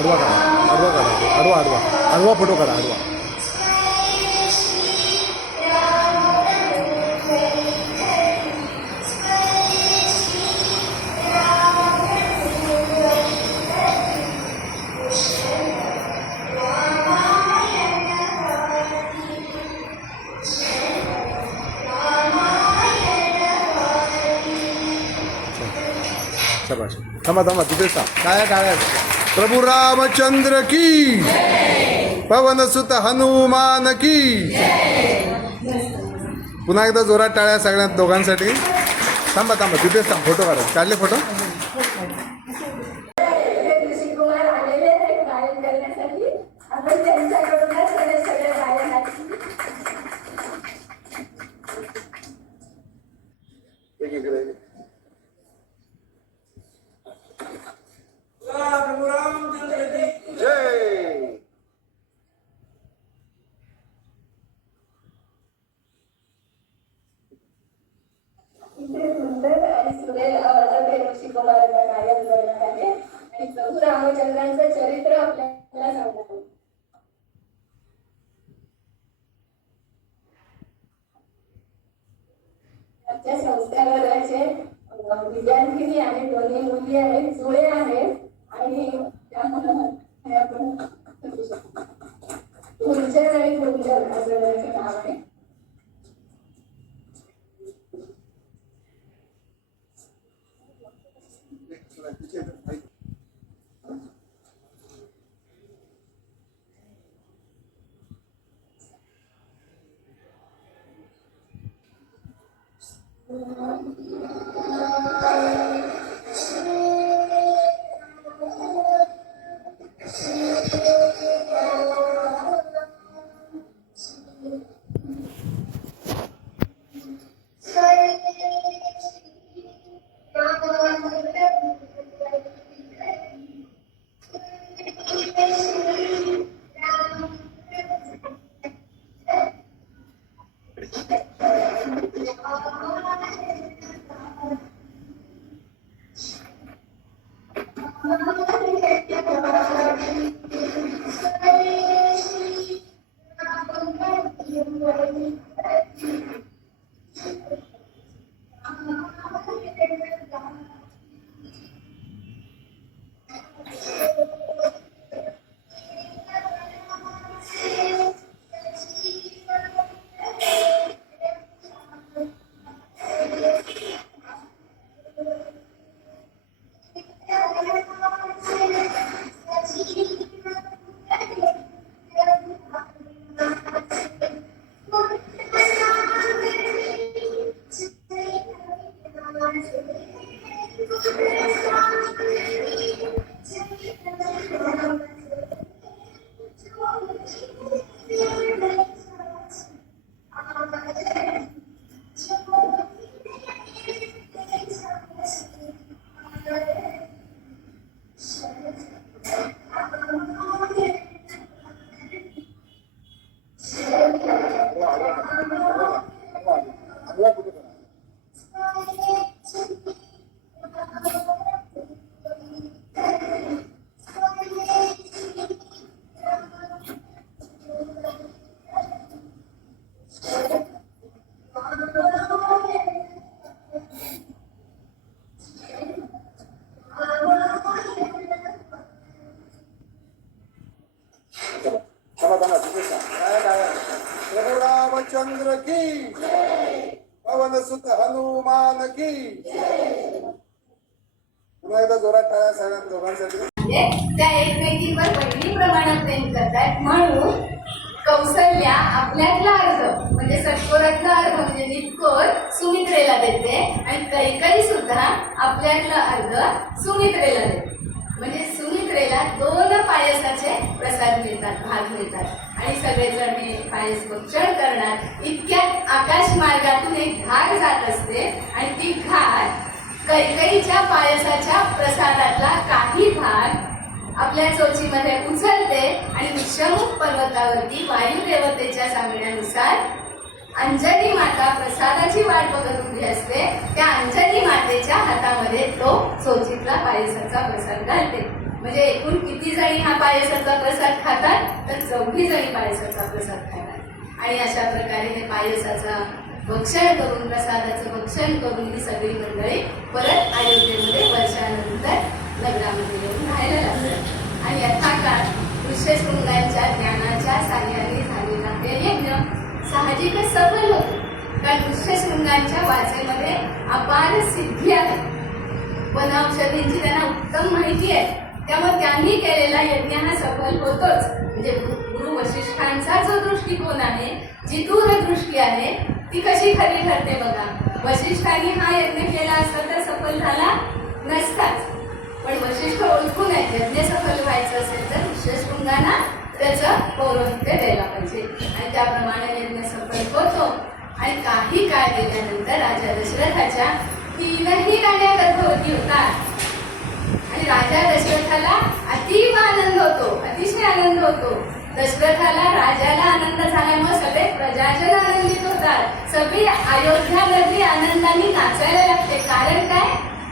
आडवा काढा, आडवा काढा, आडवा आडवा आडवा फोटो काढा, आडवा. थांबा थांबा तिथेच काय काय. प्रभू रामचंद्र की, पवन सुत हनुमान की. पुन्हा एकदा जोरात टाळ्या सगळ्या दोघांसाठी. थांबा थांबा तिथेच थांब, फोटो काढा. काढले फोटो. सुंदर आणि सुरेल आवाजात ऋषिकुमारांना गायन करणार आहे आणि प्रभू रामचंद्रांचं चरित्र आपल्याला सांगणार आहे. आमच्या संस्थानाचे विद्यार्थिनी आहेत, दोन्ही मुली आहेत, जुळे आहेत आणि गुंजन आणि गुंजन असं त्यांचं नाव आहे. प्रभु रामचंद्र की, पवन सुत हनुमान की. पुन्हा एकदा जोरात टाळ्या सगळ्या दोघांसाठी. त्या एकमेकींवर बहिणीप्रमाणे प्रेम करतात म्हणून कौसल्या आपल्यातला अर्ध म्हणजे सत्वरातला अर्ध म्हणजे नितकोर सुमित्रेला देते आणि कैकई सुद्धा आपल्यातला अर्ध सुमित्रेला देते. म्हणजे सुमित्रेला 2 पायसाचे प्रसाद मिळतात, भाग मिळतात आणि सगळेजण हे पायस भक्षण करणार. इतक्यात आकाश मार्गातून एक घाट जात असते आणि ती घाट कैकईच्या पायसाच्या प्रसादातला काही भाग आपल्या चोचीमध्ये उचलते आणि विषमुख पर्वतावरती वायुदेवतेच्या सांगण्यानुसार अंजनी माता प्रसादाची वाट बघत उभी असते. त्या अंजनी मातेच्या हातामध्ये तो चोचीतला पायसाचा प्रसाद घालते. म्हणजे एकूण किती जणी हा पायसाचा प्रसाद खातात, तर 4 जणी पायसाचा प्रसाद खातात. आणि अशा प्रकारे हे पायसाचा भक्षण करून, प्रसादाचं भक्षण करून ही सगळी मंडळी परत अयोध्येमध्ये वर्षानंतर नगरामध्ये येऊन राहायला लागतात. आणि यथाकाळ ऋष्यशृंगांच्या ज्ञानाच्या साह्याने झालेला हे यज्ञ साहजिकच सफल होतो. कारण ऋष्यशृंगांच्या वाचेमध्ये अपार सिद्धी आहे, वनौषधींची त्यांना उत्तम माहिती आहे. त्यामुळे त्यांनी केलेला यज्ञ हा सफल होतोच. म्हणजे गुरु वशिष्ठांचा जो दृष्टिकोन आहे, जी दूरदृष्टी आहे, ती कशी खरी ठरते बघा. वशिष्ठांनी हा यज्ञ केला असता तर सफल झाला नसताच. पण वशिष्ठ ओळखून आहे यज्ञ सफल व्हायचं असेल तर ऋष्यशृंगांना त्याचं पौरोहित्य द्यायला पाहिजे. आणि त्याप्रमाणे यज्ञ सफल होतो. आणि काही काळ गेल्यानंतर राजा दशरथाच्या 3ही राण्या गर्भवती होतात. आणि राजा दशरथाला अतीव आनंद होतो, अतिशय आनंद होतो. दशरथाला, राजाला आनंद झाल्यामुळे सगळे प्रजाजन आनंदित होतात. सगळी अयोध्या नगरी आनंदाने नाचायला लागते. कारण काय,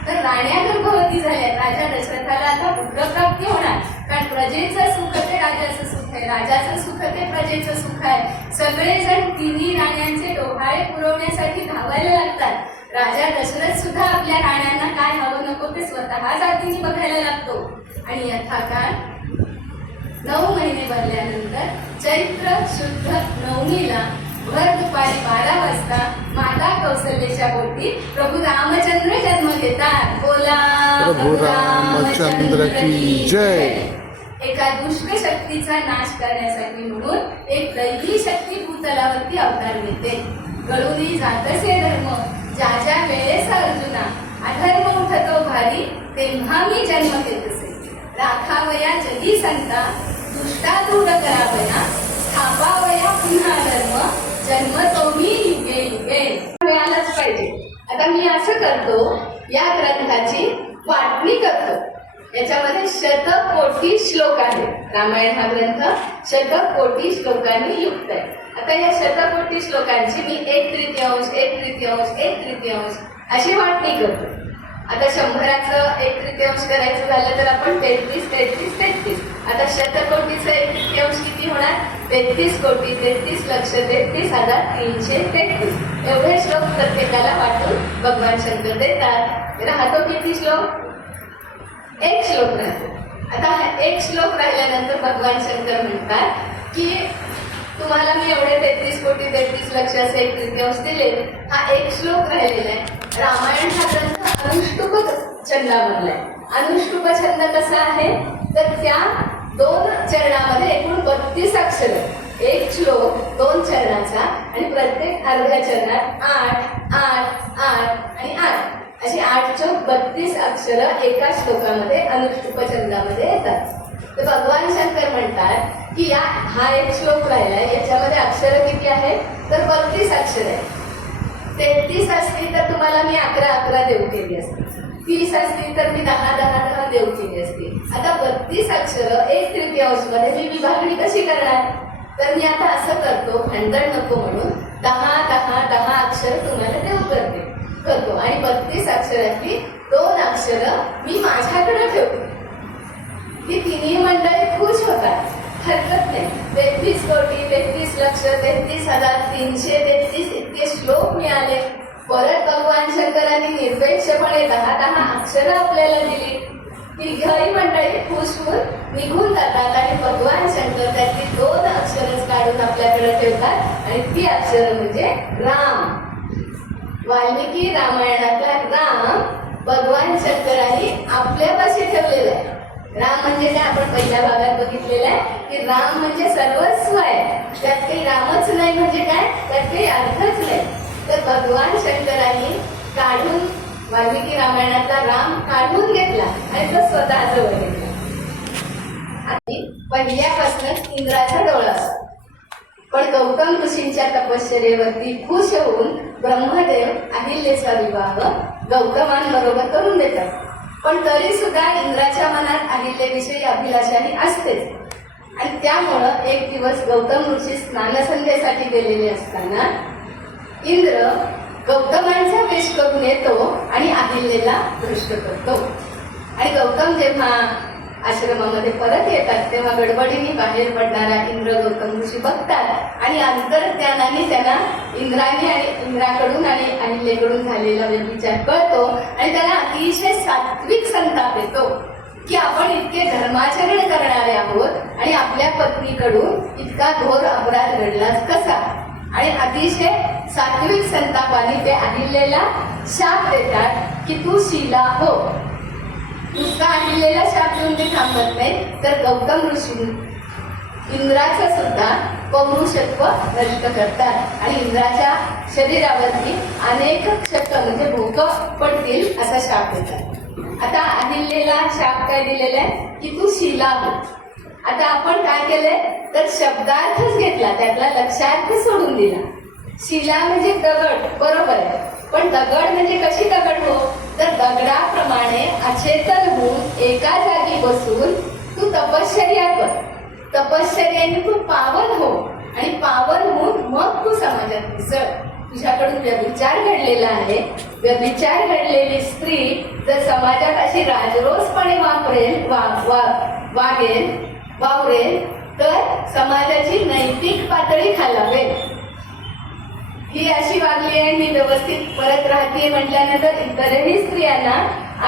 तर राण्या गर्भवती झाल्या. राजा दशरथाला आता पुत्रप्राप्ती होणार. कारण प्रजेचं सुख ते राजाचं सुख आहे, राजाचं सुख ते प्रजेचं सुख आहे. सगळेजण 3ही राण्यांचे डोहाळे पुरवण्यासाठी धावायला लागतात. राजा दशरथ सुद्धा आपल्या राण्यांना काय हवं नको ते स्वतः जातीने बघायला लागतो. आणि यथाकाळ 9 महिने भरल्यानंतर चैत्र शुद्ध 9मीला भर दुपारी 12 वाजता माता कौसल्याच्या पोटी प्रभू रामचंद्र जन्म घेतात. बोला प्रभू रामचंद्र की जय. एका दुष्ट शक्तीचा नाश करण्यासाठी म्हणून एक दैवी शक्ती भूतलावरती अवतार घेते. गळूनी जातसे धर्म ज्या ज्या वेळेस अर्जुना अधर्म उठतो भारी, तेव्हा मी जन्म घेतसे. राखावया जगी संता दुष्टा दूर करावया, स्थापावया पुन्हा धर्म जन्म तो मी युगे युगे. मिळालाच पाहिजे. आता मी असं करतो, या ग्रंथाची वाटणी करतो. याच्यामध्ये 100 श्लोक आहेत. रामायण हा ग्रंथ 100 श्लोकांनी युक्त आहे. आता या 100 श्लोकांची मी 1/3, 1/3, 1/3 अशी वाटणी करतो. आता 100चं 1/3 करायचं झालं तर आपण 33, 33, 33. आता 100 1/3 किती होणार, 33 कोटी, 33 लक्ष, 33,333. एवढे श्लोक प्रत्येकाला वाटून भगवान शंकर देतात. राहतो किती श्लोक, 1 श्लोक राहतो. आता हा 1 श्लोक राहिल्यानंतर भगवान शंकर म्हणतात की तुम्हाला मी एवढे 33 कोटी 33 लक्ष असे 1/3 दिले. हा 1 श्लोक राहिलेला आहे. रामायण हा ग्रंथ अनुष्टुप छंदामधला आहे. अनुष्टुप छंद कसा आहे, तर त्या 2 चरणामध्ये एकूण 32 अक्षर. 1 श्लोक 2 चरणाचा आणि प्रत्येक अर्ध्या चरणात 8, 8, 8 आणि 8 अशी 8 चौक 32 अक्षर एका श्लोकामध्ये अनुष्टुप छंदामध्ये येतात. तर भगवान शंकर म्हणतात की हा 1 श्लोक राहिलाय, याच्यामध्ये अक्षर किती आहे, तर 32 अक्षर आहे. 33 असतील तर तुम्हाला मी 11 देऊ केली असते. 30 असतील तर मी 10 देऊ केली असते. आता 32 अक्षर 1/3 मध्ये मी विभागणी कशी करणार, तर मी आता असं करतो, भांडण नको म्हणून 10 अक्षर तुम्हाला देऊ करतो. आणि 32 अक्षरातली 2 अक्षर मी माझ्याकडे ठेवते. ती 3ही मंडळी खुश होतात, हरकत नाही. 33 कोटी, 33 लक्ष, 33,333 इतके श्लोक मिळाले. परत भगवान शंकरांनी निरपेक्षपणे 10 अक्षरं आपल्याला दिली. 3ही मंडळी खुश होऊन निघून जातात. आणि भगवान शंकर त्यातली 2 अक्षरच काढून आपल्याकडे ठेवतात. आणि ती अक्षर म्हणजे राम. वाल्मिकी रामायणातला राम भगवान शंकरांनी आपल्यापाशी ठेवलेला आहे. राम म्हणजे काय, आपण पहिल्या भागात बघितलेलं आहे की राम म्हणजे सर्वस्व आहे. त्यात काही रामच नाही म्हणजे काय, त्यात काही अर्थच नाही. तर भगवान शंकरांनी काढून वाल्मिकी रामायणातला राम काढून घेतला आणि तो स्वतः जवळ घेतला. आणि पहिल्यापासूनच इंद्राचा डोळा असतो. पण गौतम ऋषींच्या तपश्चर्येवरती खुश होऊन ब्रह्मदेव अहिल्याचा विवाह गौतमांबरोबर करून देतात. पण तरी सुद्धा इंद्राच्या मनात अहिल्याविषयी अभिलाषाही असतेच. आणि त्यामुळं एक दिवस गौतम ऋषी स्नानसंध्येसाठी गेलेले असताना इंद्र गौतमांचा वेश करून येतो आणि अहिल्याला दृष्ट करतो. आणि गौतम जेव्हा आश्रमामध्ये परत येतात तेव्हा गडबडीने बाहेर पडणारा इंद्र गौतम ऋषी बघतात आणि अंतर्ज्ञानाने त्यांना इंद्राकडून आणि अहिल्याकडून झालेला व्यभिचार कळतो आणि त्याला अतिशय सात्विक संताप येतो की आपण इतके धर्माचरण करणारे आहोत आणि आपल्या पत्नीकडून इतका घोर अपराध घडलाच कसा. आणि अतिशय सात्विक संतापाने ते अहिल्याला शाप देतात की तू शिला हो. नुसता अहिल्याला शाप देऊन ते थांबत नाही तर गौतम ऋषी इंद्राचं सुद्धा पौरुषत्व नष्ट करतात आणि इंद्राच्या शरीरावरती अनेक क्षत म्हणजे भोक पडतील असा शाप देतात. आता अहिल्याला शाप काय दिलेला आहे की तू शिला हो. आता आपण काय केलंय तर शब्दार्थच घेतला, त्यातला लक्षार्थ सोडून दिला. शिला म्हणजे दगड, बरोबर आहे, पण दगड म्हणजे कशी दगड हो तर दगडाप्रमाणे अचेतन होऊन एका जागी बसून तू तपश्चर्या कर. तपश्चर्याने तू पावन हो आणि पावन होऊन मग तू समाजात मिसळ. तुझ्याकडून व्यभिचार घडलेला आहे. व्यभिचार घडलेली स्त्री जर समाजात अशी राजरोसपणे वावरेल तर समाजाची नैतिक पातळी खालावेल. ही अशी वागली आहे, मी व्यवस्थित परत राहते म्हटल्यानंतर इतरही स्त्रियांना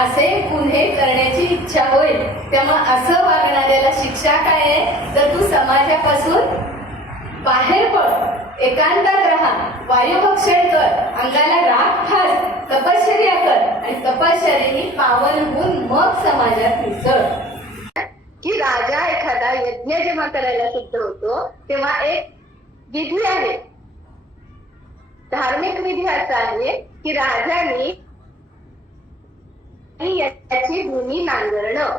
असे गुन्हे करण्याची इच्छा होईल. तेव्हा असं वागणाऱ्याला शिक्षा काय आहे तर तू समाजापासून बाहेर पड, एकांतात राहा, वायुभक्षण कर, अंगाला राख फास, तपश्चर्या कर आणि तपश्चर्येने पावन होऊन मग समाजात मिसळ. की राजा एखादा यज्ञ जेव्हा करायला सिद्ध होतो तेव्हा एक विधी आहे, धार्मिक विधी असा आहे की राजाने याची भूमी नांगरणं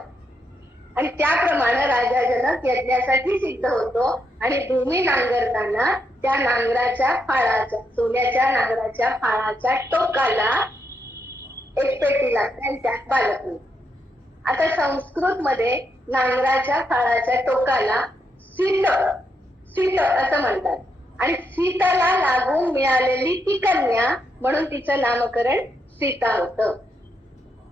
आणि त्याप्रमाणे राजा जनक यज्ञासाठी सिद्ध होतो आणि भूमी नांगरताना त्या नांगराच्या फाळाच्या, सोन्याच्या नांगराच्या फाळाच्या टोकाला एक पेटी लागते आणि त्यात बालक मिळते. आता संस्कृत मध्ये नांगराच्या फाळाच्या टोकाला सीत असं म्हणतात आणि सीताला लागून मिळालेली ती कन्या म्हणून तिचं नामकरण सीता होतं.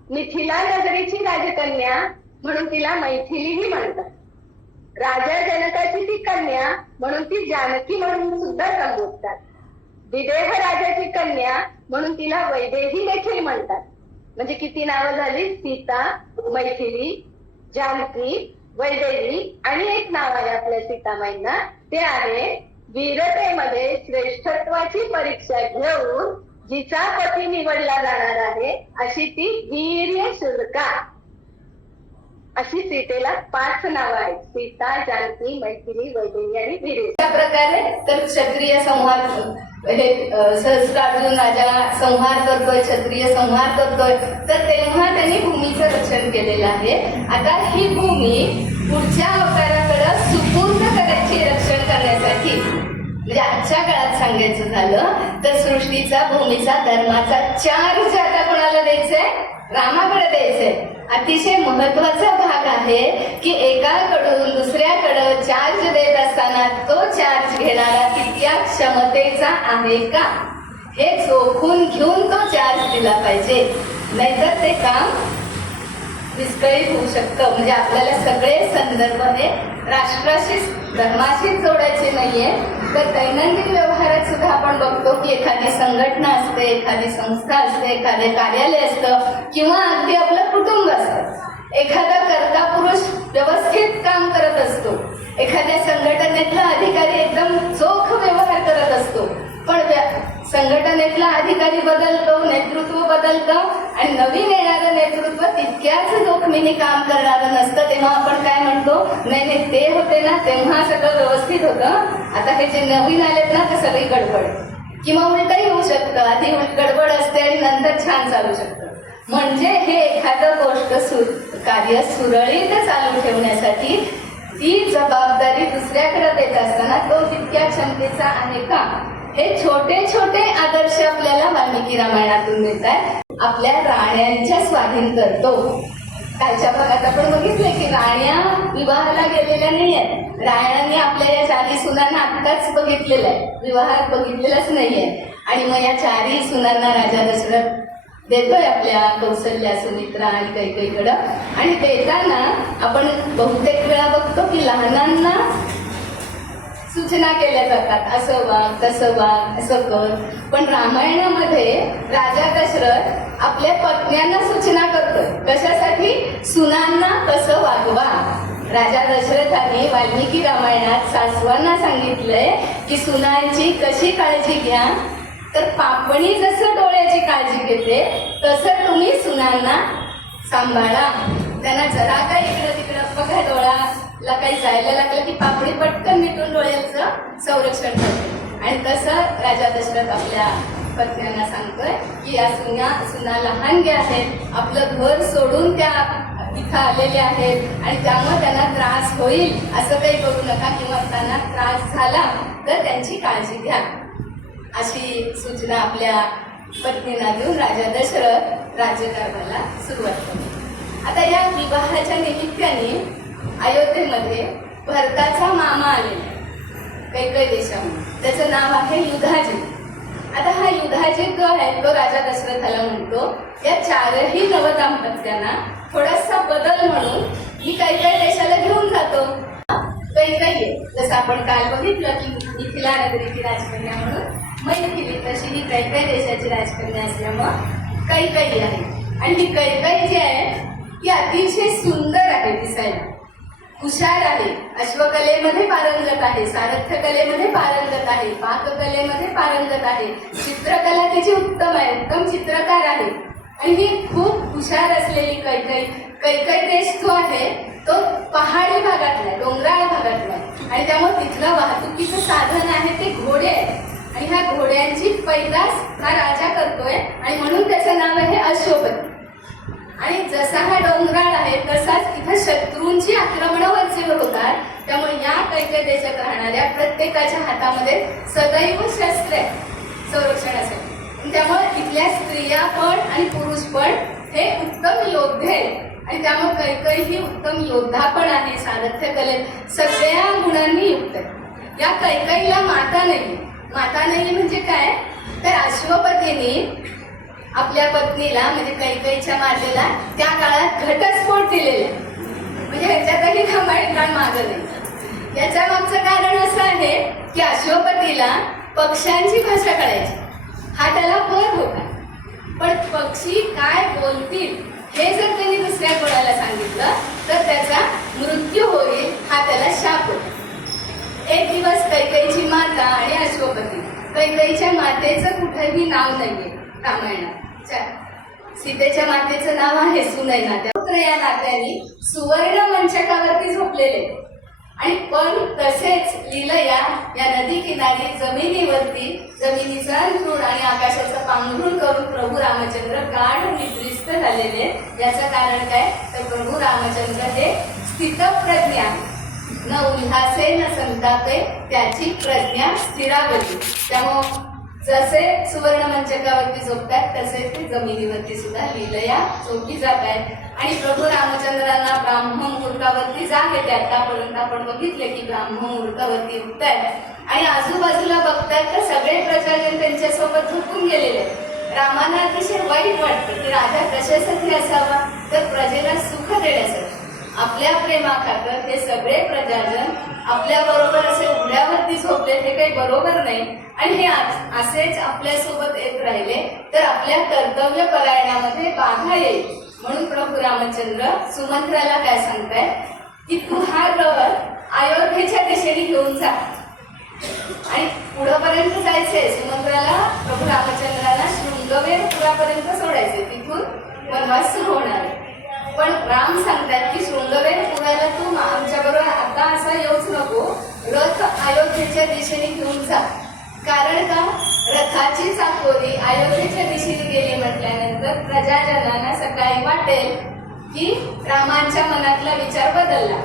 मिथिला नगरीची राजकन्या म्हणून तिला मैथिलीही म्हणतात. राजा जनकाची ती कन्या म्हणून ती जानकी म्हणून सुद्धा संबोधतात. विदेह राजाची कन्या म्हणून तिला वैदेही देखील म्हणतात. म्हणजे किती नावं झाली, सीता, मैथिली, जानकी, वैदेही आणि एक नाव आहे आपल्या सीतामाईंना, ते आहे वीरतेमध्ये श्रेष्ठत्वाची परीक्षा घेऊन जिचा पती निवडला जाणार आहे अशी ती वीर्य शुल्का. अशी सीतेला 5 नावं आहेत, सीता, जानकी, मैथिली, वैदेही आणि वीर्य. अशा प्रकारे तर क्षत्रिय संहार हे सहस्त्रार्जुन राजा संहार करतोय, क्षत्रिय संहार करतोय, तर तेव्हा त्यांनी भूमीचं रक्षण केलेलं आहे. आता ही भूमी पुढच्या अवताराकडे सुपूर्द करायची, रक्षण करण्यासाठी. म्हणजे आजच्या काळात सांगायचं झालं तर सृष्टीचा, भूमीचा, धर्माचा चार्ज आता कोणाला द्यायचंय, रामाकडे द्यायचंय. अतिशय महत्वाचा भाग आहे की एकाकडून दुसऱ्याकडे चार्ज देत असताना तो चार्ज घेणारा तितक्या क्षमतेचा आहे का हे चोखून घेऊन तो चार्ज दिला पाहिजे, नाहीतर ते काम विस्कळीत होऊ शकतं. म्हणजे आपल्याला सगळे संदर्भ हे राष्ट्राशी, धर्माशीच जोडायचे नाहीये, तर दैनंदिन व्यवहारात सुद्धा आपण बघतो की एखादी संघटना असते, एखादी संस्था असते, एखादे कार्यालय असतं किंवा अगदी आपलं कुटुंब असतं. एखादा कर्ता पुरुष व्यवस्थित काम करत असतो, एखाद्या संघटनेतला अधिकारी एकदम चोख व्यवहार करत असतो, पण संघटनेतला अधिकारी बदलतो, नेतृत्व बदलतं आणि नवीन येणारं नेतृत्व तितक्याच जोखमीने काम करणारं नसतं. तेव्हा आपण काय म्हणतो, नाही ते होते ना तेव्हा सगळं व्यवस्थित होतं, आता हे जे नवीन आलेत ना ते सगळी गडबड, किंवा उलटही होऊ शकतं, आधी गडबड असते आणि नंतर छान चालू शकतं. म्हणजे हे एखादं गोष्ट कार्य सुरळीत चालू ठेवण्यासाठी ती जबाबदारी दुसऱ्याकडे देत असताना तो तितक्या क्षमतेचा आहे का, हे छोटे छोटे आदर्श आपल्याला वाल्मिकी रामायणातून मिळतात. आपल्या राण्यांच्या स्वाधीन करतो. कालच्या भागात आपण बघितलं की राण्या विवाहाला गेलेल्या नाही आहेत. राण्यांनी आपल्या या 4 सुनांना आत्ताच बघितलेलं आहे, विवाहात बघितलेलंच नाहीये. आणि मग या 4 सुनांना राजा दशरथ देतोय आपल्या कौशल्या, सुमित्रा आणि कैकेयीकडं. आणि देताना आपण बहुतेक वेळा बघतो की लहानांना सूचना केल्या जातात, असं वाग, तसं वाग, असं कर. पण रामायणामध्ये राजा दशरथ आपल्या पत्न्यांना सूचना करतोय. कशासाठी? सुनांना कसं वागवा. राजा दशरथाने वाल्मिकी रामायणात सासवांना सांगितलंय की सुनांची कशी काळजी घ्या. तर पापणी जसं डोळ्याची काळजी घेते तसं तुम्ही सुनांना सांभाळा. त्यांना जरा काही इकडं तिकडं बघा, डोळ्याला काही जायला लागलं की पापडी पटकन मिटून डोळ्याचं संरक्षण करते. आणि तसं राजा दशरथ आपल्या पत्न्यांना सांगतोय की या सुना लहानग्या आहेत, आपलं घर सोडून त्या इथं आलेल्या आहेत आणि त्यामुळे त्यांना त्रास होईल असं काही करू नका, किंवा त्यांना त्रास झाला तर त्यांची काळजी घ्या. अशी सूचना आपल्या पत्नीला देऊन राजा दशरथ राज्यकारभाराला सुरुवात केली. आता या विवाहाच्या निमित्ताने अयोध्येमध्ये भरताचा मामा आलेला कैकेयी देशामध्ये. त्याचं नाव आहे युधाजित. आता हा युधाजित जो आहे तो राजा दशरथाला म्हणतो या चारही नवदाम्पत्यांना थोडासा बदल म्हणून मी कैकेयी देशाला घेऊन जातो. कैकेयी जसं आपण काल बघितलं की मिथिला नगरीची राजकन्या म्हणून मैथिली, तशी ही कैकेयी देशाची राजकन्या असल्यामुळं कैकेयी आहे. आणि ही कैकेयी जी आहे ती अतिशय सुंदर आहे, दिसायला हुशार आहे, अश्वकलेमध्ये पारंगत आहे, सारथ्य कलेमध्ये पारंगत आहे, पाककलेमध्ये पारंगत आहे, चित्रकला त्याची उत्तम आहे, उत्तम चित्रकार आहे. आणि ही खूप हुशार असलेली कैकेयी देश जो आहे तो पहाडी भागातला आहे, डोंगराळ भागातला आहे. आणि त्यामुळे तिथलं वाहतुकीचं साधन आहे ते घोडे आहे. आणि ह्या घोड्यांची पैदास हा राजा करतोय आणि म्हणून त्याचं नाव आहे अश्वपती. आणि जसा हा डोंगराळ आहे तसाच इथं शत्रूंची आक्रमणं वरचेवर होतात. त्यामुळे या कैकेयी देशात राहणाऱ्या प्रत्येकाच्या हातामध्ये सदैव शस्त्र आहे संरक्षणासाठी. त्यामुळे इथल्या स्त्रिया पण आणि पुरुष पण हे उत्तम योद्धे आहेत. आणि त्यामुळे कैकेयी ही उत्तम योद्धा पण आहे, सारथ्य कलेत सगळ्या गुणांनी युक्त आहे. या कैकेयीला माता नाही. माता नाही म्हणजे काय? तर अश्वपतीने आपल्या पत्नीला म्हणजे कैकेयीच्या मातेला त्या काळात घटस्फोट दिलेला, म्हणजे ह्याच्यातही रामायण मागं नाही. याच्या मागचं कारण असं आहे की अश्वपतीला पक्ष्यांची भाषा कळायची, हा त्याला भर होता. पण पक्षी काय बोलतील हे जर त्यांनी दुसऱ्या कोणाला सांगितलं तर त्याचा मृत्यू होईल, हा त्याला शाप होता. एक दिवस कैकेयीची माता आणि अश्वपती, कैकेयीच्या मातेचं कुठेही नाव नाहीये रामायणात. सीतेच्या मातेचं नाव आहे सुनैना. पुत्र या नात्याने सुवर्ण मंचकावरती झोपलेले. आणि पण तसेच लीलया या नदी किनारी जमिनीचं अंथरूण आणि आकाशाचं पांघरूण करून प्रभू रामचंद्र गाढ निद्रिस्त झालेले. याचं कारण काय? तर प्रभू रामचंद्र हे स्थितप्रज्ञ आहे. न उल्हासे न संतापे त्याची प्रज्ञा स्थिरावली. त्यामुळे जसे सुवर्ण मंचकावरती झोपतात तसेच ते जमिनीवरती सुद्धा लीलया झोपी जात आहेत. आणि प्रभू रामचंद्रांना ब्राह्म मुहूर्तावरती जाग येते. आतापर्यंत आपण बघितले की ब्राह्म मुहूर्तावरती उठतायत आणि आजूबाजूला बघतायत तर सगळे प्रजाजन त्यांच्यासोबत झोपून गेलेले. रामाला अतिशय वाईट वाटतं की राजा कशासाठी असावा, तर प्रजेला सुख देण्यासाठी. आपल्या प्रेमाखातर हे सगळे प्रजाजन आपल्या बरोबर असे उघड्यावरती झोपले, हे काही बरोबर नाही. आणि हे असेच आपल्यासोबत येत राहिले तर आपल्या कर्तव्य परायणामध्ये बाधा येईल. म्हणून प्रभू रामचंद्र सुमंत्राला काय सांगताय की तू हा रथ अयोध्येच्या दिशेने घेऊन जा. आणि पुढपर्यंत जायचंय सुमंत्राला, प्रभू रामचंद्राला शृंगवेर पुरापर्यंत सोडायचे, तिथून वनवास सुरू होणार आहे. पण राम सांगतात की शृंगवेर पुराला तू आमच्याबरोबर आता असा येऊच नको, रथ अयोध्येच्या दिशेने घेऊन जा. कारण का? रथाची चाकोरी अयोध्येच्या दिशेने गेली म्हटल्यानंतर प्रजाजनांना सकाळी वाटेल की रामांच्या मनातला विचार बदलला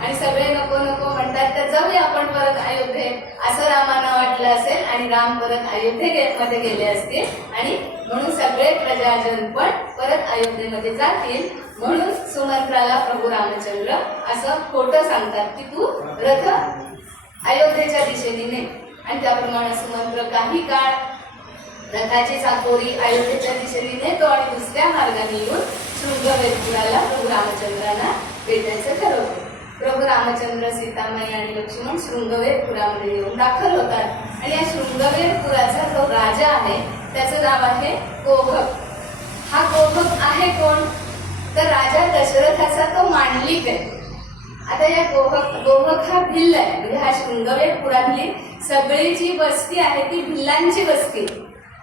आणि सगळे नको नको म्हणतात तर जाऊया आपण परत अयोध्येत, असं रामांना वाटलं असेल आणि राम परत अयोध्येमध्ये गेले असतील. आणि म्हणून सगळे प्रजाजन पण परत अयोध्येमध्ये जातील. म्हणून सुमंत्राला प्रभू रामचंद्र असं खोटं सांगतात की तू रथ अयोध्येच्या दिशेने ने. आणि त्याप्रमाणे सुमंत्र काही काळ रथाची चाकोरी अयोध्येच्या दिशेने नेतो आणि दुसऱ्या मार्गाने येऊन शृंगवेरपुराला प्रभू रामचंद्रांना भेटायचं ठरवतो. प्रभू रामचंद्र, सीतामाई आणि लक्ष्मण शृंगवेरपुरामध्ये येऊन दाखल होतात आणि या शृंगवेरपुराचा जो राजा आहे त्याचं नाव आहे गोभक. हा गोभक आहे कोण? तर राजा दशरथाचा तो मांडलिक आहे. आता या गोभक हा भिल्ल आहे, म्हणजे हा शृंगवेरपुरातली सगळी जी वस्ती आहे ती भिल्लांची वस्ती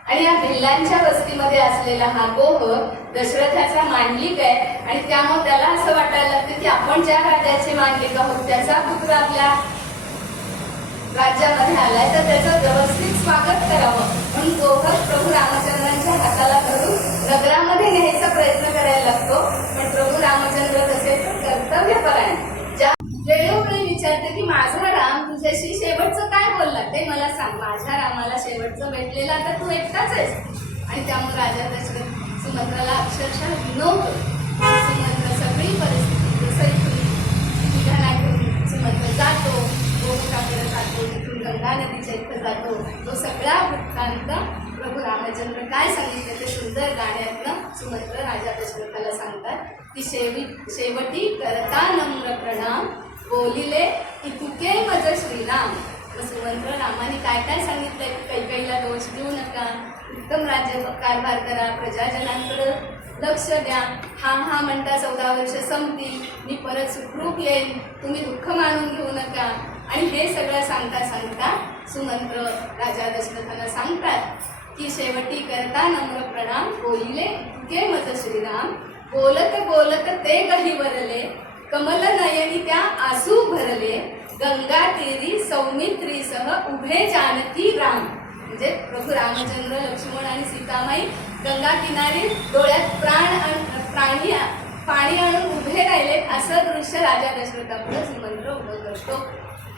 आणि या भिल्लांच्या वस्तीमध्ये असलेला हा गोभक दशरथाचा मांडलिक आहे आणि त्यामुळे त्याला असं वाटायला लागतं की आपण ज्या राजाचे मांडलिक आहोत त्याचा पुत्र आपल्या राज्यामध्ये आलाय तर त्याचं व्यवस्थित स्वागत करावं म्हणून गोभक प्रभू रामचंद्रांच्या हाताला धरून नगरामध्ये न्यायचा प्रयत्न करायला लागतो. पण प्रभू रामचंद्र तसे कर्तव्यपरायण वेळोवेळी विचारते की माझा राम तुझ्याशी शेवटचं काय बोलला ते मला सांग. माझ्या रामाला शेवटचं भेटलेलं आता तू एकटाच आहेस. आणि त्यामुळे राजा दशरथ सुमंत्राला अक्षरशः विनवतो. सुमंत्र सगळी परिस्थिती जसं विधानातून सुमंत्र जातो, गोमुखाकडे जातो, तिथून गंगा नदीच्या इथं जातो. तो सगळा वृत्तांत प्रभू रामचंद्र काय सांगितलं ते सुंदर गाण्यातनं सुमंत्र राजा दशरथाला सांगतात की शेवटी करता नम्र प्रणाम बोलिले इतुके मज श्रीराम. सुमंत्र रामाने काय काय सांगितलंय की कैकेयीला दोष देऊ नका, उत्तम राज्य कारभार करा, प्रजाजनांकडे लक्ष द्या, हा म्हणता 14 वर्ष संपतील, मी परत सुखरूप येईल, तुम्ही दुःख मानून घेऊ नका. आणि हे सगळं सांगता सुमंत्र राजा दशरथाला सांगतात की शेवटी करता नम्र प्रणाम बोलिले इतके मज श्रीराम. बोलत बोलत ते गहिवरले कमल नयनी त्या आसू भरले गंगा तीरी सौमित्रीसह उभे जानकी राम. म्हणजे प्रभू रामचंद्र, लक्ष्मण आणि सीतामाई गंगा किनारी डोळ्यात पाणी आणून उभे राहिले असं दृश्य राजा दशरथापुढे सुमंत्र उभं करतो.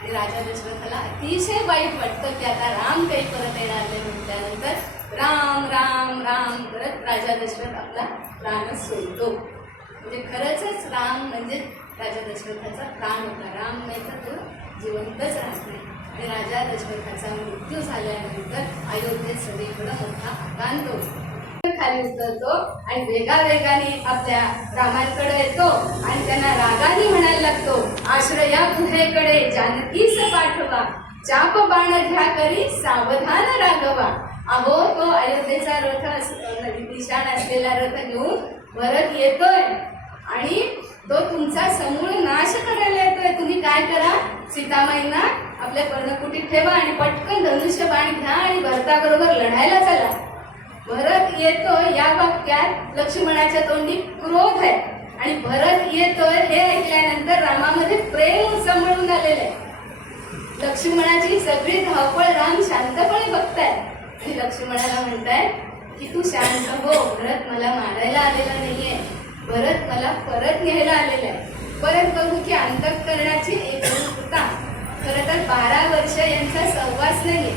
आणि राजा दशरथाला अतिशय वाईट वाटतं की आता राम काही परत येणार नाही म्हटल्यानंतर राम राम राम करत राजा दशरथ आपला प्राण सोडतो. म्हणजे खरंच राम म्हणजे राजा दशरथाचा प्राण होता. राम नाही तर तो जिवंतच राहत नाही. आणि राजा दशरथाचा मृत्यू झाल्यानंतर अयोध्येत सगळीकडे मोठा आकांत होतो. खाली उतरतो आणि वेगाने आपल्या रामांकडे येतो आणि त्यांना रागाने म्हणायला लागतो, आश्रया गुहेकडे जानकीस पाठवा, चाप बाण घ्या करी सावधान राघवा. अहो तो अयोध्येचा रथ दिशाण असलेला रथ घेऊन भरत येतोय आणि तो तुमचा समूळ नाश करायला येतोय. तुम्ही काय करा, सीतामाईंना आपल्या पर्णकुटीत ठेवा आणि पटकन धनुष्य बाण घ्या आणि भरताबरोबर लढायला चला. भरत येतोय या वाक्यात लक्ष्मणाच्या तोंडी क्रोध आहे आणि भरत येतोय हे ऐकल्यानंतर रामामध्ये प्रेम समळून आलेलं आहे. लक्ष्मणाची सगळी धावपळ राम शांतपणे बघताय आणि लक्ष्मणाला म्हणताय की तू शांत हो, भरत मला मारायला आलेला नाहीये, भरत मला परत न्यायला आलेला आहे. परत बघू की अंतःकरणाची एकरूपता. खरं तर 12 वर्ष यांचा सहवास नाहीये.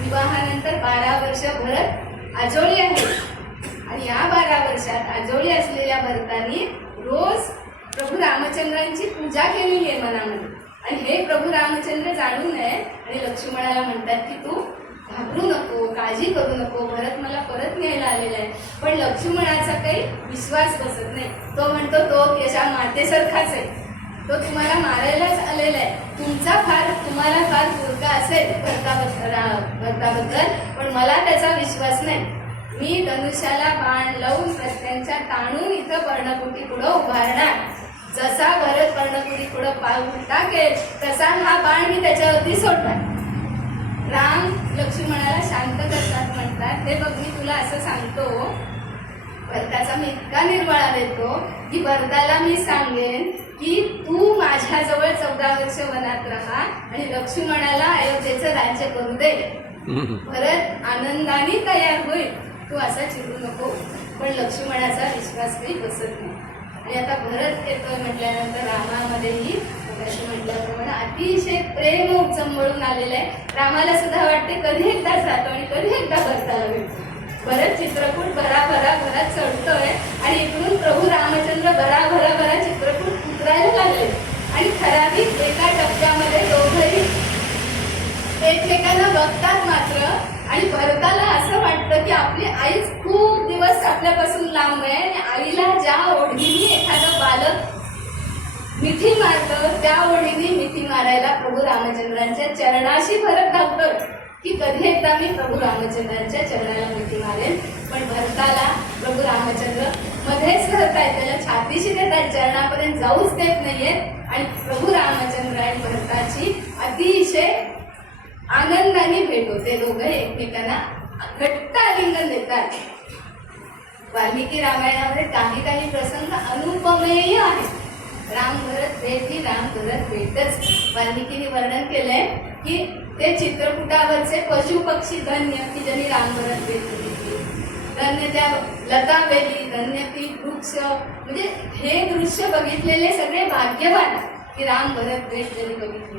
विवाहानंतर 12 वर्ष भरत आजोळी आहे आणि या 12 वर्षात आजोळी असलेल्या भरतानी रोज प्रभू रामचंद्रांची पूजा केलेली आहे मनामध्ये. आणि हे प्रभू रामचंद्र जाणून नये आणि लक्ष्मणाला म्हणतात की तू घाबरू नको, काळजी करू नको, भरत मला परत न्यायला आलेला आहे. पण लक्ष्मणाचा काही विश्वास बसत नाही. तो म्हणतो तो त्याच्या मातेसारखाच आहे, तो तुम्हाला मारायलाच आलेला आहे. तुम्हाला फार फुरका असेल भरताबद्दल, पण मला त्याचा विश्वास नाही. मी धनुष्याला बाण लावून प्रत्यंच्या ताणून इथं पर्णकुटी पुढं उभारणार. जसा भरत पर्णकुटी पुढं पाऊल टाकेल तसा हा बाण मी त्याच्यावरती सोडणार. राम लक्ष्मणाला शांत करतात, म्हणतात हे बघ मी तुला असं सांगतो. भरताचा मी इतका निर्वाळा देतो की भरताला मी सांगेन की तू माझ्याजवळ 14 वर्ष वनात राहा आणि लक्ष्मणाला अयोध्येचं राज्य करू दे. भरत आनंदाने तयार होईल, तू असा चिडू नको. पण लक्ष्मणाचा विश्वास काही बसत नाही. आणि आता भरत येतोय म्हटल्यानंतर रामामध्येही असं म्हटल्याप्रमाणे अतिशय प्रेम उचंबळून आलेलं आहे. रामाला सुद्धा वाटते कधी एकदा जातो आणि कधी एकदा भरताला भेटतो. भरत चित्रकूट भरा चढतोय आणि इकडून प्रभू रामचंद्र भरा चित्रकूट उतरायला लागले. आणि ठराविक एका टप्प्यामध्ये दोघंही एकमेकांना बघतात मात्र आणि भरताला असं वाटतं की आपली आईच खूप दिवस आपल्यापासून लांब आहे आणि आईला ज्या ओढीने एखादं बालक मिठी मारतं त्या ओढीने मिठी मारायला प्रभू रामचंद्रांच्या चरणाशी भरत धावतं की कधी एकदा मी प्रभू रामचंद्रांच्या चरणाला मिठी मारेन. पण भरताला प्रभू रामचंद्र मध्येच धरतायत, त्याला छातीशी देतात, चरणापर्यंत जाऊच देत नाहीयेत. आणि प्रभू रामचंद्र आणि भरताची अतिशय आनंदाने भेट होते. दोघं एकमेकांना घट्ट आलिंगन देतात. वाल्मिकी रामायणामध्ये काही काही प्रसंग अनुपमेय आहेत. राम भरत भेट ही राम भरत भेटच. वाल्मिकीने वर्णन केलंय की ते चित्रकूटावरचे पशु पक्षी धन्य की ज्यांनी राम भरत भेट घेतली, धन्य त्या लता बेली, धन्य ती वृक्ष, म्हणजे हे दृश्य बघितलेले सगळे भाग्यवान की राम भरत भेट ज्यांनी बघितली.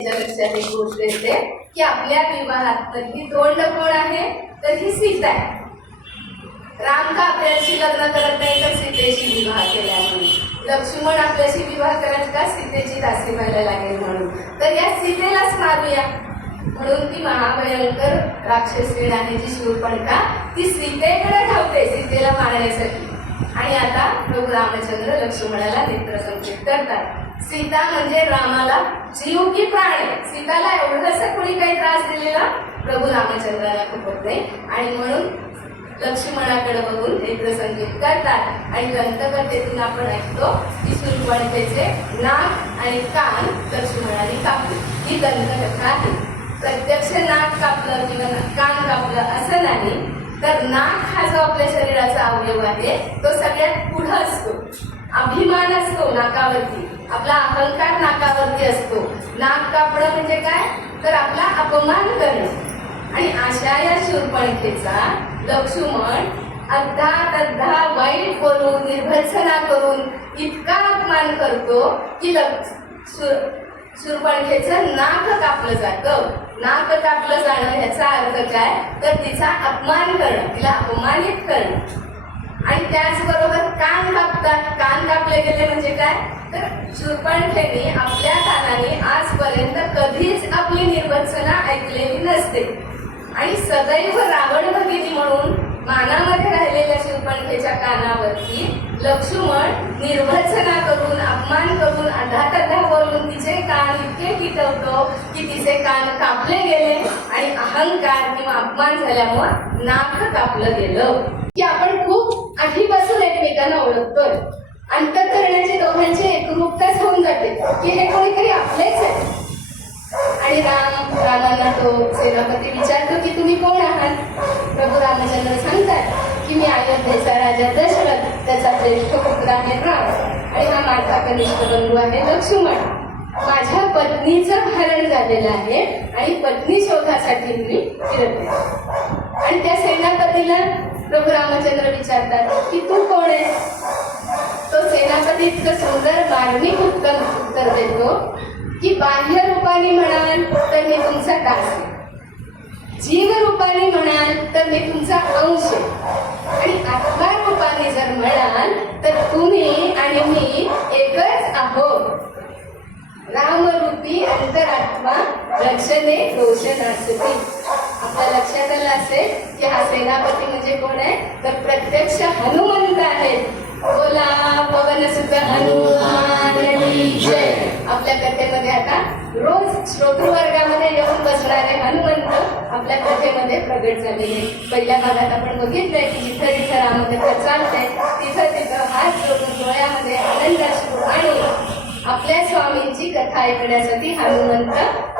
त्याच्या लक्षात एक गोष्ट येते की आपल्या विवाहात कधी तोंड कोण आहे तर ही सीता आहे. राम का आपल्याशी लग्न करत नाही तर सीतेशी विवाह केला म्हणून, लक्ष्मण आपल्याशी विवाह करत का सीतेची दासी व्हायला लागेल म्हणून. तर या सीतेलाच मारूया म्हणून ती महाभयंकर राक्षसीण आहे जी शूर्पणखा, ती सीतेकडे धावते सीतेला मारण्यासाठी. आणि आता प्रभू रामचंद्र लक्ष्मणाला नेत्रसंकेत करतात. सीता म्हणजे रामाला जीव की प्राण आहे. सीताला एवढंसं कोणी काही त्रास दिलेला प्रभू रामचंद्राला खूपच नाही. आणि म्हणून लक्ष्मणाकडे बघून नेत्रसंकेत करतात. आणि दंतकथेतून आपण ऐकतो की शूर्पणखेचे नाक आणि कान लक्ष्मणाने कापले. ही दंतकथा आहे. प्रत्यक्ष नाक कापलं किंवा कान कापलं असं नाही, तर नाक हा जो आपल्या शरीराचा अवयव आहे तो सगळ्यात पुढं असतो. अभिमान असतो नाकावरती, आपला अहंकार नाकावरती असतो. नाक कापणं म्हणजे काय तर आपला अपमान करणं. आणि अशा या शूर्पणखेचा लक्ष्मण अर्धा वाईट करून निर्भत्सना करून इतका अपमान करतो की शूर्पणखेचं नाक कापलं जातं. नाक कापलं जाणं ह्याचा अर्थ काय तर तिचा अपमान करणं, तिला अपमानित करणं. आणि त्याचबरोबर कान कापतात. कान कापले गेले म्हणजे काय तर शूर्पणखेने आपल्या कानाने आजपर्यंत कधीच आपली निर्भत्सना ऐकलेली नसते. आणि सदैव रावण भगिनी म्हणून मानामध्ये राहिलेल्या शूर्पणखेच्या कानावरती लक्ष्मण निर्भत्सना करून अपमान करून अधातधा बोलून तिचे कान इतके पिटवतो की तिचे कान कापले गेले. आणि अहंकार किंवा अपमान झाल्यामुळे नाक कापलं गेलं. की आपण खूप आधीपासून एकमेकांना ओळखतोय. अंतःकरणाची दोघांची एकरूपताच होऊन जाते की हे कोणीतरी आपलेच आहे. आणि रामांना तो सेनापती विचारतो की तुम्ही कोण आहात. प्रभू रामचंद्र सांगतात की मी अयोध्येचा राजा दशरथ, त्याचा ज्येष्ठ पुत्र आहे राम आणि हा माझा कनिष्ठ बंधू आहे लक्ष्मण. माझ्या पत्नीचं हरण झालेलं आहे आणि पत्नी शोधासाठी मी फिरते. आणि त्या सेनापतीला प्रभू रामचंद्र विचारतात की तू कोण आहे. तो सेनापती इतकं सुंदर मार्मिक उत्तर देतो की बाह्य रूपाने म्हणाल तर मी तुमचा दास आहे, जीव रूपाने म्हणाल तर मी तुमचा अंश आहे, आणि आत्मा रूपाने जर म्हणाल तर तुम्ही आणि मी एकच आहोत. रामरूपी अंतरात्मा रक्षणे दोष नासती. आपल्या लक्षात आलं असेल की हा सेनापती म्हणजे कोण आहे तर प्रत्यक्ष हनुमंत आहेत. बोला पवनसुत हनुमान जय. आपल्या कथेमध्ये आता रोज श्रोतृवर्गामध्ये येऊन बसणारे हनुमंत आपल्या कथेमध्ये प्रगट झालेले. पहिल्या भागात आपण बघितलंय की जिथं जिथं रामकथा चालते तिथं तिथं हात जोडून डोळ्यामध्ये आनंदाश्रू आणि आपल्या स्वामींची कथा ऐकण्यासाठी हनुमंत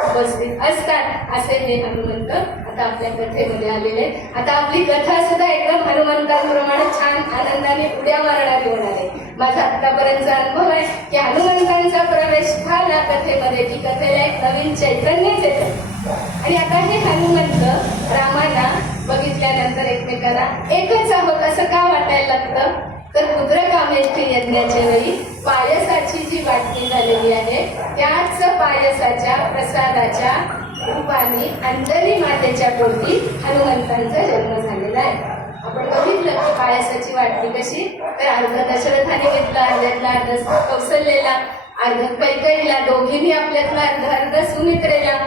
उपस्थित असतात. असे हे हनुमंत आता आपल्या कथेमध्ये आलेले. आता आपली कथा सुद्धा एकदम हनुमंतांप्रमाणे छान आनंदाने उड्या मारणारी होणार आहे. माझा आतापर्यंतचा अनुभव आहे की हनुमंतांचा प्रवेश झाला कथेमध्ये की कथेला एक नवीन चैतन्यच येतं. आणि आता हे हनुमंत रामाला बघितल्यानंतर एकमेकांना एकच आहोत असं का वाटायला लागतं तर रुद्रकामेष्ठी यज्ञाच्या वेळी पायसाची जी वाटणी झालेली आहे त्याच पायसाच्या प्रसादाच्या रूपाने अंजनी मातेच्या पोटी हनुमंतांचा जन्म झालेला आहे. आपण बघितलं की पायसाची वाटणी कशी तर अर्ध दशरथाने घेतला, अर्ध्यातला अर्ध कौसल्याला, अर्ध कैकेयीला, दोघींनी आपल्यातला अर्ध सुमित्रेला.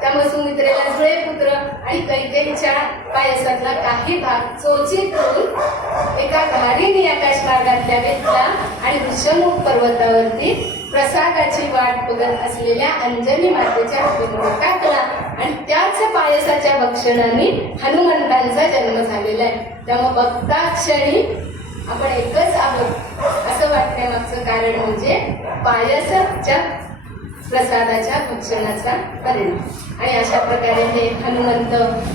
त्यामुळे सुमित्रेला जुळे पुत्र आणि कैकेयीच्या पायसातला काही भाग चोचीत करून एका घारीने आकाश मार्गातल्या घेतला आणि ऋषमुख पर्वतावरती प्रसादाची वाट बघत असलेल्या अंजनी मातेच्या हातीमध्ये टाकला आणि त्याच पायसाच्या भक्षणाने हनुमंतांचा जन्म झालेला आहे. त्यामुळे बघता क्षणी आपण एकच आहोत असं वाटण्यामागचं कारण म्हणजे पायसाच्या प्रसादाच्या भक्षणाचा परिणाम. आणि अशा प्रकारे हे हनुमंत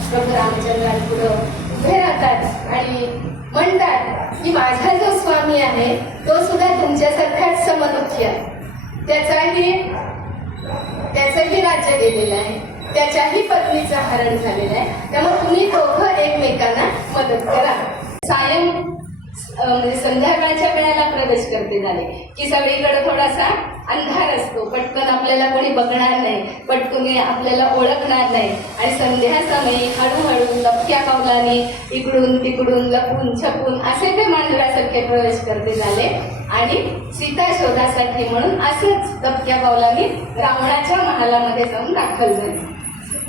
प्रभू रामचंद्रांपुढं उभे राहतात आणि म्हणतात की माझा जो स्वामी आहे तो सुद्धा तुमच्यासारखाच समदुःखी आहे. त्याचंही राज्य गेलेलं आहे, त्याच्याही पत्नीचं हरण झालेलं आहे. त्यामुळे तुम्ही दोघं एकमेकांना मदत करा. म्हणजे संध्याकाळच्या वेळेला प्रवेश करते झाले की सगळीकडे थोडासा अंधार असतो, पटकन आपल्याला कोणी बघणार नाही, पटकन आपल्याला ओळखणार नाही आणि संध्या समयी हळूहळू लपक्या पावलाने इकडून तिकडून लपून छपून असे ते मांजरासारखे प्रवेश करते झाले आणि सीता शोधासाठी म्हणून असंच लपक्या पावलाने रावणाच्या महालामध्ये जाऊन दाखल झाले.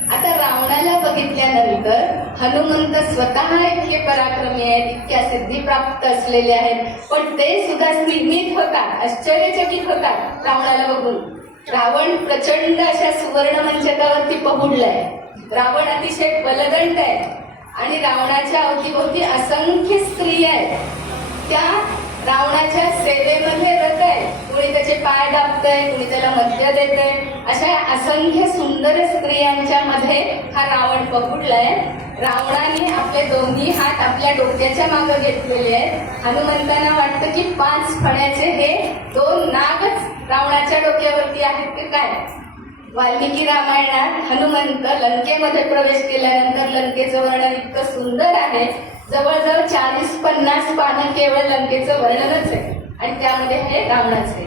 आता रावणाला बघितल्यानंतर हनुमंत स्वतः इतके पराक्रमी आहेत, इतक्या सिद्धी प्राप्त असलेले आहेत, पण ते सुद्धा स्मित होतात, आश्चर्यचकित होतात रावणाला बघून. रावण प्रचंड अशा सुवर्ण मंचकावरती पहुडलाय. रावण अतिशय बलदंड आहे आणि रावणाच्या अवतीभोवती असंख्य स्त्री आहेत. त्या रावणाच्या सेवेमध्ये रत आहे. कुणी त्याचे पाय दाबतंय, कुणी त्याला मद्य देतंय. अशा असंख्य सुंदर स्त्रियांच्या मध्ये हा रावण पकडलाय. रावणाने आपले दोन्ही हात आपल्या डोक्याच्या मागे घेतलेले आहेत. हनुमंतांना वाटतं की 5 फण्याचे हे 2 नागच रावणाच्या डोक्यावरती आहेत की काय. वाल्मिकी रामायणात हनुमंत लंकेमध्ये प्रवेश केल्यानंतर लंकेचं वर्णन इतकं सुंदर आहे. जवळजवळ 40-50 पानं केवळ लंकेचं वर्णनच आहे आणि त्यामध्ये हे रावणाचं आहे.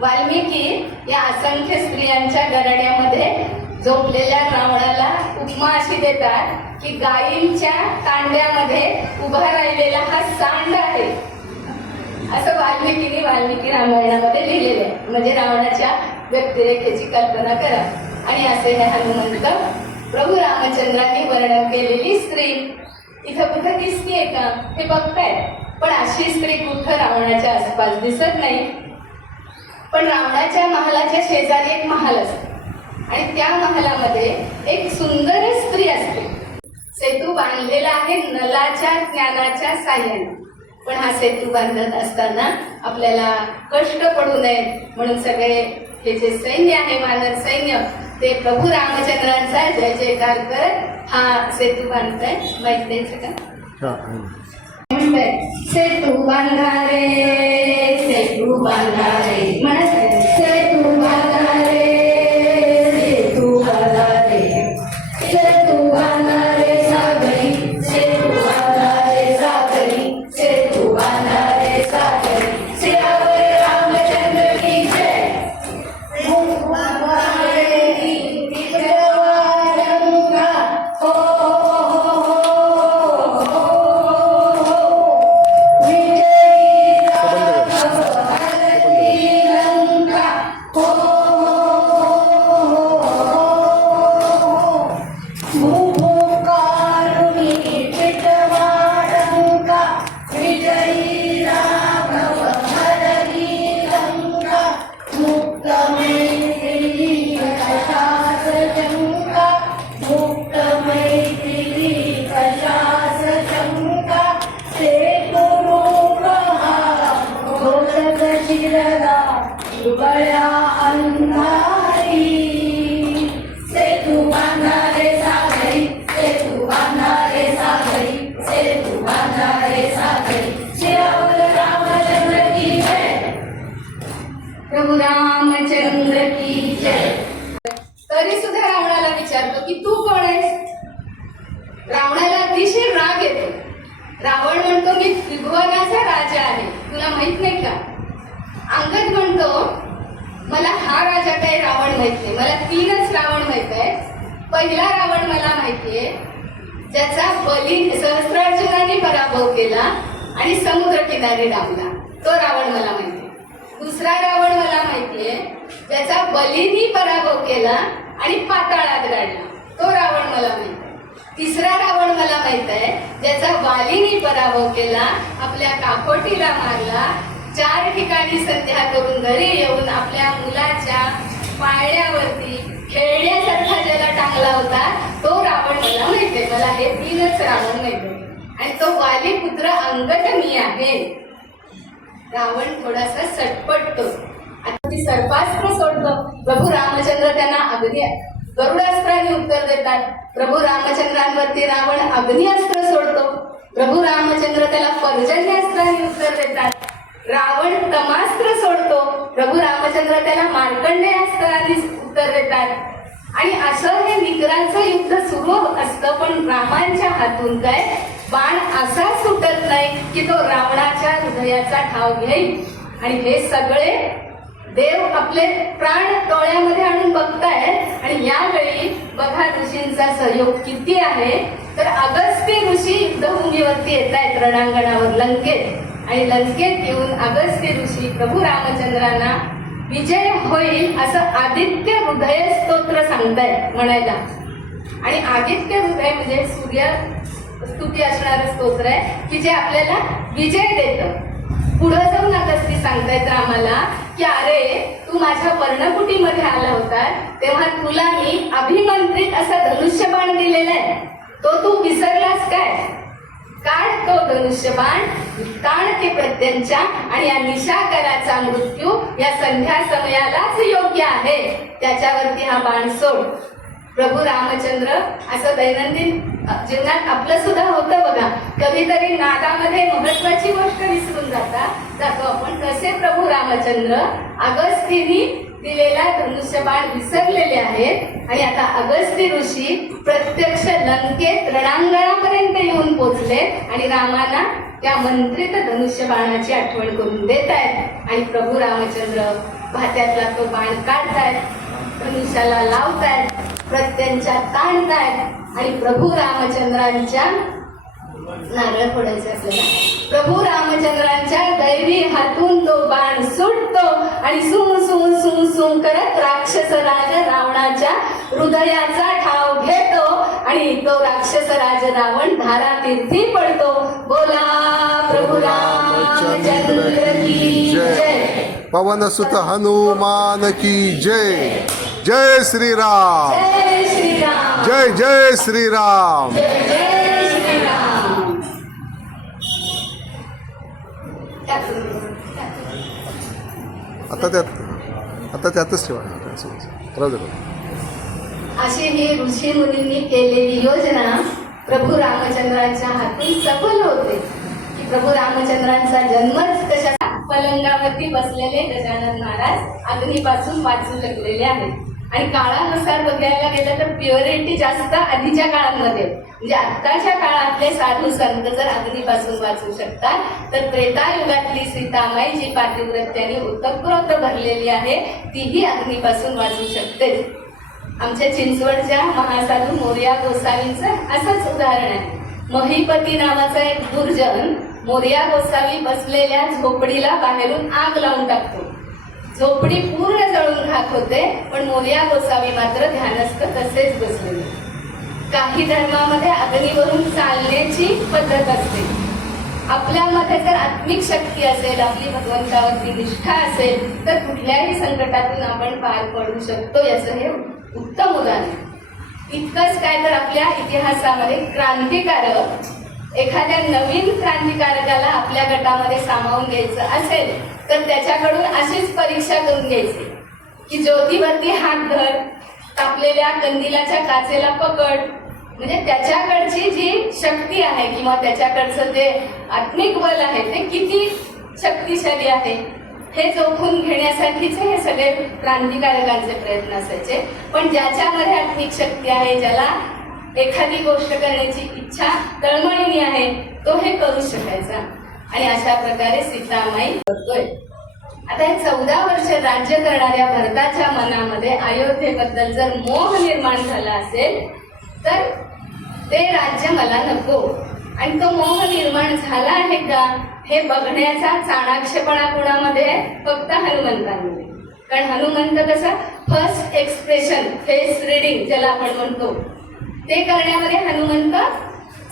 वाल्मिकी या असंख्य स्त्रियांच्या गरड्यामध्ये झोपलेल्या रावणाला उपमा अशी देतात की गायींच्या तांड्यामध्ये उभा राहिलेला हा सांड आहे, असं वाल्मिकी रामायणामध्ये लिहिलेलं आहे. म्हणजे रावणाच्या व्यक्तिरेखेची कल्पना करा. आणि असे हे हनुमंत प्रभू रामचंद्रांनी वर्णन केलेली स्त्री इथं कुठं दिसतीये का हे बघतायत, पण अशी स्त्री कुठं रावणाच्या आसपास दिसत नाही. पण रावणाच्या महालाच्या शेजारी एक महाल असतो आणि त्या महालामध्ये एक सुंदर स्त्री असते. सेतू बांधलेला आहे नलाच्या ज्ञानाच्या साह्याने. पण हा सेतू बांधत असताना आपल्याला कष्ट पडू नयेत म्हणून सगळे हे जे सैन्य आहे, वानर सैन्य, ते प्रभू रामचंद्रांचा जय जयकार करत हा सेतू बांधताय. माहित द्यायचं का? सेतू बांधा रे, सेतू बांधा रे, म्हणत सेतू बांधा रे, सेतू बांधा रे, सेतू बांधा रे सागरी, सेतू बांधा रे सागरी, सेतू बांधा रे सागरी. सियावर रामचंद्र की जय. प्रभू रामचंद्र की जय. तरी सुद्धा रावणाला विचारतो की तू कोण आहेस. रावणाला अतिशय राग येतो. रावण म्हणतो मी त्रिभुवनाचा राजा आहे, तुला माहित नाही का. अंगद म्हणतो मला हा राजा काही रावण माहित नाही, मला 3च रावण माहित आहेत. पहिला रावण मला माहितीये ज्याचा बली सहस्त्रार्जुनाने पराभव केला आणि समुद्र किनारी डांबला, तो रावण मला माहितीये. दुसरा रावण मला माहितीये ज्याचा बलीनी पराभव केला आणि पाताळात गाडला. तो रावण मला माहित आहे. तिसरा रावण मला माहित आहे, ज्याचा वालीने पराभव केला, आपल्या काकोटीला मारला, 4 ठिकाणी संध्या करून घरी येऊन आपल्या मुलाच्या पाळण्यावरती खेळण्यासारखा ज्याला टांगला होता, तो रावण मला माहित आहे. मला हे 3च रावण माहित आहे. आणि तो वाली पुत्र अंगद मी आहे. रावण थोडासा सटपटतो. आता ती सर्पास्त्र सोडतो. प्रभू रामचंद्र त्यांना अग्नी गरुडास्त्राने उत्तर देतात. प्रभू रामचंद्रांवरती रावण अग्निअस्त्र सोडतो. प्रभू रामचंद्र त्याला पर्जन्यास्त्राने उत्तर देतात. रावण तमास्त्र सोडतो. प्रभू रामचंद्र त्याला मार्कंडेयास्त्राने उत्तर देतात. आणि असं हे विक्रांचं युद्ध सुरू असतं. पण रामांच्या हातून काय बाण असा सुटत नाही की तो रावणाच्या हृदयाचा ठाव घेईल. आणि हे सगळे देव आपले प्राण डोळ्यामध्ये आणून बघतायत. आणि यावेळी बघा ऋषींचा सहयोग किती आहे. तर अगस्त्य ऋषी युद्धभूमीवरती येत आहेत रणांगणावर लंकेत. आणि लंकेत येऊन अगस्त्य ऋषी प्रभू रामचंद्रांना विजय होईल असं आदित्य हृदय स्तोत्र सांगतायत म्हणायला. आणि आदित्य हृदय म्हणजे सूर्य स्तुती असणारं स्तोत्र आहे की जे आपल्याला विजय देतं. पुढे जाऊन अगस्ती सांगतायत रामाला की अरे तू माझ्या पर्णकुटीमध्ये आला होता तेव्हा तुला मी अभिमंत्रित असा धनुष्यबाण दिलेला आहे, तो तू विसरलास काय? काढ तो धनुष्यबाण, ताण ते प्रत्यंच्या. आणि या निशाकराचा मृत्यू या संध्या समयालाच योग्य आहे, त्याच्यावरती हा बाण सोड. प्रभू रामचंद्र असं दैनंदिन जीवनात आपलं सुद्धा होतं बघा. कधीतरी नादामध्ये महत्वाची गोष्ट विसरून जातो आपण. तसे प्रभू रामचंद्र अगस्तीनी दिलेला धनुष्यबाण विसरलेले आहेत. आणि आता अगस्ती ऋषी प्रत्यक्ष लंकेत रणांगणापर्यंत येऊन पोचले आणि रामाला त्या मंत्रित धनुष्यबाणाची आठवण करून देत आहेत. आणि प्रभू रामचंद्र भात्यातला तो बाण काढतायत, धनुष्याला लावतायत, प्रत्यंच्या ताणतायत. आणि प्रभू रामचंद्रांच्या नारळ फोडायचे आपल्याला. प्रभू रामचंद्रांच्या दैवी हातून तो बाण सुटतो आणि सुम सुम सुम सुम करत राक्षस राज रावणाच्या हृदयाचा ठाव घेतो. आणि तो राक्षस राज रावण धारातीर्थी पडतो. बोला प्रभू रामचंद्र की जय. पवनसुत हनुमान की जय. जय श्रीराम. जय श्रीराम. जय जय श्रीराम. जय जय श्रीराम. आता त्यातच ठेवा. अशी ही ऋषी मुनींनी केलेली योजना प्रभू रामचंद्रांच्या हातून सफल होते. की प्रभू रामचंद्रांचा जन्मच कशा पलंगावरती बसलेले गजानन महाराज अग्नीपासून वाचू शकलेले आहेत. आणि काळानुसार बघायला गेलं तर प्युरिटी जास्त आधीच्या काळांमध्ये. म्हणजे आत्ताच्या काळातले साधू संत जर अग्नीपासून वाचू शकतात तर त्रेतायुगातली सीतामाई जी पातिव्रत्याने उत्तप्रोत भरलेली आहे तीही अग्नीपासून वाचू शकते. आमच्या चिंचवडच्या महासाधू मोरया गोसावींचं असंच उदाहरण आहे. महीपती नावाचा एक दुर्जन मोरया गोसावी बसलेल्या झोपडीला बाहेरून आग लावून टाकतो. झोपडी पूर्ण जळून खाक होते, पण मोरया गोसावी मात्र ध्यानस्थ तसेच बसलेले. काही धर्मामध्ये अग्नीवरून चालण्याची पद्धत असते. आपल्यामध्ये जर आत्मिक शक्ती असेल, आपली भगवंतावरती निष्ठा असेल तर कुठल्याही संकटातून आपण पार पडू शकतो. याचं हे उत्तम उदाहरण. इतकंच काय तर आपल्या इतिहासामध्ये क्रांतिकारक एखाद्या नवीन क्रांतिकारकाला आपल्या गटामध्ये सामावून घ्यायचं असेल तर त्याच्याकडून अशीच परीक्षा करून घ्यायची की ज्योतीवरती हात धर, तापलेल्या कंदिलाच्या काचेला पकड. म्हणजे त्याच्याकडची जी शक्ती आहे किंवा त्याच्याकडचं ते आत्मिक बल आहे ते किती शक्तिशाली आहे हे जोखून घेण्यासाठीचे हे सगळे क्रांतिकारकांचे प्रयत्न असायचे. पण ज्याच्यामध्ये आत्मिक शक्ती आहे, ज्याला एखादी गोष्ट करण्याची इच्छा तळमळीने आहे, तो हे करू शकायचा. आणि अशा प्रकारे सीतामाई करतोय. आता हे 14 वर्ष राज्य करणाऱ्या भरताच्या मनामध्ये अयोध्येबद्दल जर मोह निर्माण झाला असेल तर ते राज्य मला नको. आणि तो मोह निर्माण झाला आहे का हे बघण्याचा चाणाक्षपणा कोणामध्ये फक्त हनुमंतांमध्ये. कारण हनुमंत कसं फर्स्ट एक्सप्रेशन फेस रिडिंग ज्याला आपण म्हणतो ते करण्यामध्ये हनुमंत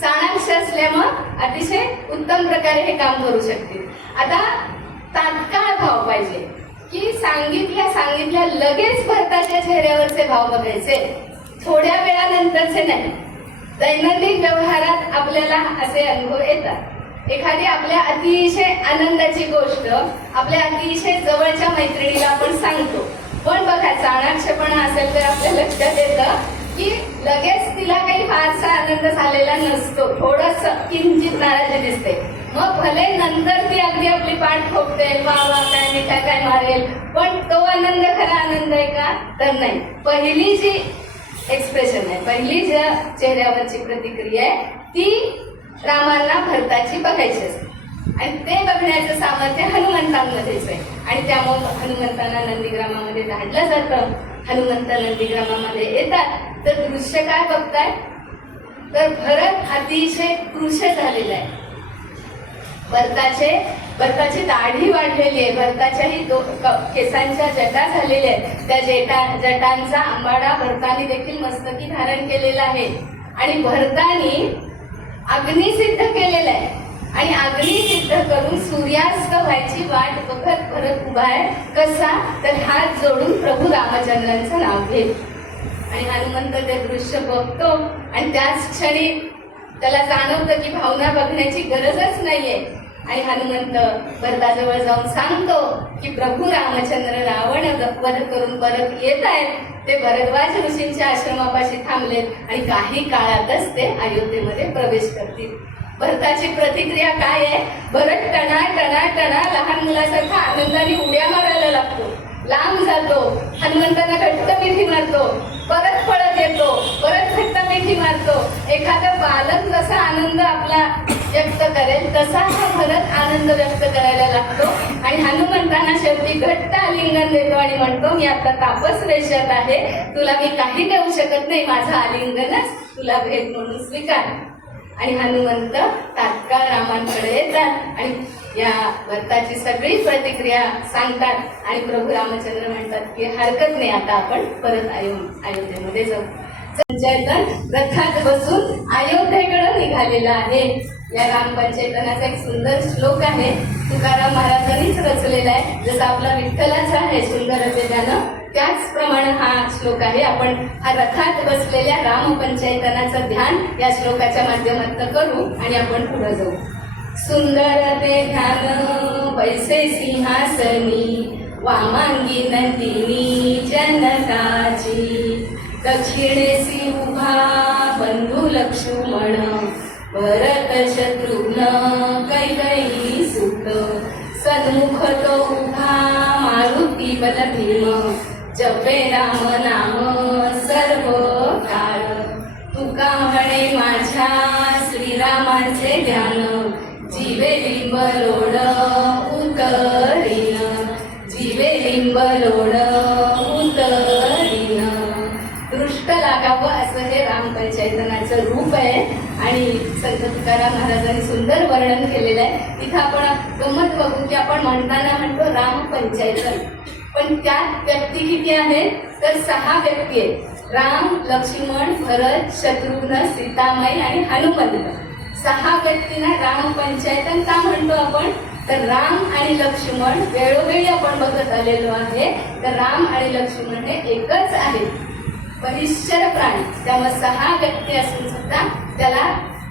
चाणाक्ष असल्यामुळं अतिशय उत्तम प्रकारे हे काम करू शकतील. आता तात्काळ भाव पाहिजे की सांगितल्या लगेच भरताच्या चेहऱ्यावरचे भाव बघायचे, थोड्या वेळानंतरचे नाही. दैनंदिन व्यवहारात आपल्याला असे अनुभव येतात. एखादी आपल्या अतिशय आनंदाची गोष्ट आपल्या अतिशय जवळच्या मैत्रिणीला आपण सांगतो, पण बघा चाणाक्षपणा असेल तर आपल्या लक्षात येतं की लगेच तिला काही फारसा आनंद झालेला नसतो, थोडस किंचित नाराजी दिसते. मग भले नंतर ती अगदी आपली पाठ ठोकते, वा वा काय मिठा काय मारेल, पण तो आनंद खरा आनंद आहे का? तर नाही. पहिली जी एक्सप्रेशन आहे, पहिली ज्या चेहऱ्यावरची प्रतिक्रिया आहे ती रामांना भरताची बघायची असते आणि ते बघण्याचं सामर्थ्य हनुमंतांमध्येच आहे. आणि त्यामुळे हनुमंतांना नंदीग्रामामध्ये धाडलं जातं. हनुमंत नंदीग्रामामध्ये येतात तर दृश्य काय बघताय, तर भरत अतिशय कृश झालेला आहे. भरताची दाढी वाढलेली आहे, भरताच्याही केसांच्या जटा झालेल्या आहेत. त्या जटांचा अंबाडा भरतानी देखील मस्तकी धारण केलेला आहे. आणि भरतानी अग्नी सिद्ध केलेला आहे आणि अग्नी सिद्ध करून सूर्यास्त व्हायची वाट बघत भरत उभा आहे. कसा? तर हात जोडून प्रभू रामचंद्रांचं नाव घेत. आणि हनुमंत ते दृश्य बघतो आणि त्याच क्षणी त्याला जाणवतं की भावना बघण्याची गरजच नाहीये. आणि हनुमंत भरताजवळ जाऊन सांगतो की प्रभू रामचंद्र रावण वध करून परत येत आहेत. ते भरद्वाज ऋषींच्या आश्रमापाशी थांबलेत आणि काही काळातच ते अयोध्येमध्ये प्रवेश करतील. भरताची प्रतिक्रिया काय आहे? भरत टणा टणा टणा लहान मुलासारखा आनंदाने उड्या मारायला लागतो, लांब जातो, हनुमंतांना घट्ट मिठी मारतो, परत पळत येतो, परत घट्ट मिठी मारतो. एखादा बालक जसा आनंद आपला व्यक्त करेल तसा हा भरत आनंद व्यक्त करायला लागतो. आणि हनुमंतांना शेवटी घट्ट आलिंगन देतो आणि म्हणतो, मी आता तापस रेषेत आहे, तुला मी काही देऊ शकत नाही, माझं आलिंगनच तुला भेट म्हणून स्वीकार. आणि हनुमंत तात्काळ रामांकडे येतात आणि या भरताची सगळी प्रतिक्रिया सांगतात आणि प्रभू रामचंद्र म्हणतात की हरकत नाही, आता आपण परत अयोध्येमध्ये जाऊ. पंचायतन रथात बसून अयोध्येकडे निघालेला आहे. या रामपंचायतनाचा एक सुंदर श्लोक आहे, तुकाराम महाराजांनीच रचलेला आहे. जसं आपला विठ्ठलाचा आहे सुंदर असे गाणं, त्याचप्रमाणे हा श्लोक आहे. आपण हा रथात बसलेल्या रामपंचायतनाचं ध्यान या श्लोकाच्या माध्यमातून करू आणि आपण पुढे जाऊ. सुंदर ते ध्यान बैसे सिंहासनी, वामांगी नंदिनी जनकाची, दक्षिणेसी उभा बंधू लक्ष्मण, भरत शत्रुघ्न कैकेयी सुत, सन्मुख तो उभा मारुती बल भीम, जपे राम नाम सर्व काळ. तुका म्हणे माझ्या श्रीरामांचे ध्यान, जीवे लिंब लोड उतरीन, जीवे लिंब लोड उतरीन. दृष्ट लागावं असं हे रामपंचायतनाचं रूप आहे आणि संत तुकाराम महाराजांनी सुंदर वर्णन केलेलं आहे. इथं आपण गंमत बघू की आपण म्हणताना म्हणतो रामपंचायतन, पण त्यात व्यक्ती किती आहेत? तर 6 व्यक्ती आहेत. राम, लक्ष्मण, भरत, शत्रुघ्न, सीतामाई आणि हनुमंत. 6 व्यक्तींना रामपंचायतन का म्हणतो आपण? तर राम आणि लक्ष्मण वेळोवेळी आपण बघत आलेलो आहे. तर राम आणि लक्ष्मण हे एकच आहेत, परिश्चर प्राणी. त्यामुळे 6 व्यक्ती असून सुद्धा त्याला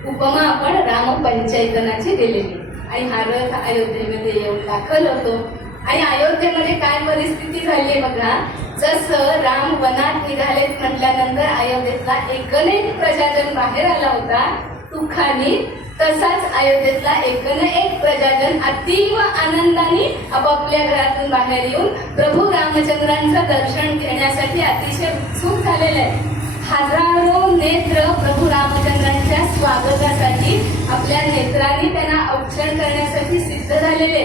उपमा आपण रामपंचायतनाची दिलेली. आणि हा रथ अयोध्येमध्ये येऊन दाखल होतो. आणि अयोध्येमध्ये काय परिस्थिती झाली बघा, जसं राम वनात निघालेत म्हटल्यानंतर अयोध्येतला एकनेक प्रजाजन बाहेर आला होता तुखानी, तसाच अयोध्येतला एकन एक प्रजाजन अतीव आनंदाने आपापल्या घरातून बाहेर येऊन प्रभू रामचंद्रांचं दर्शन घेण्यासाठी अतिशय उत्सुक झालेलं आहे. हजारो नेत्र प्रभू रामचंद्रांच्या स्वागतासाठी आपल्या नेत्रांनी त्यांना औक्षण करण्यासाठी सिद्ध झालेले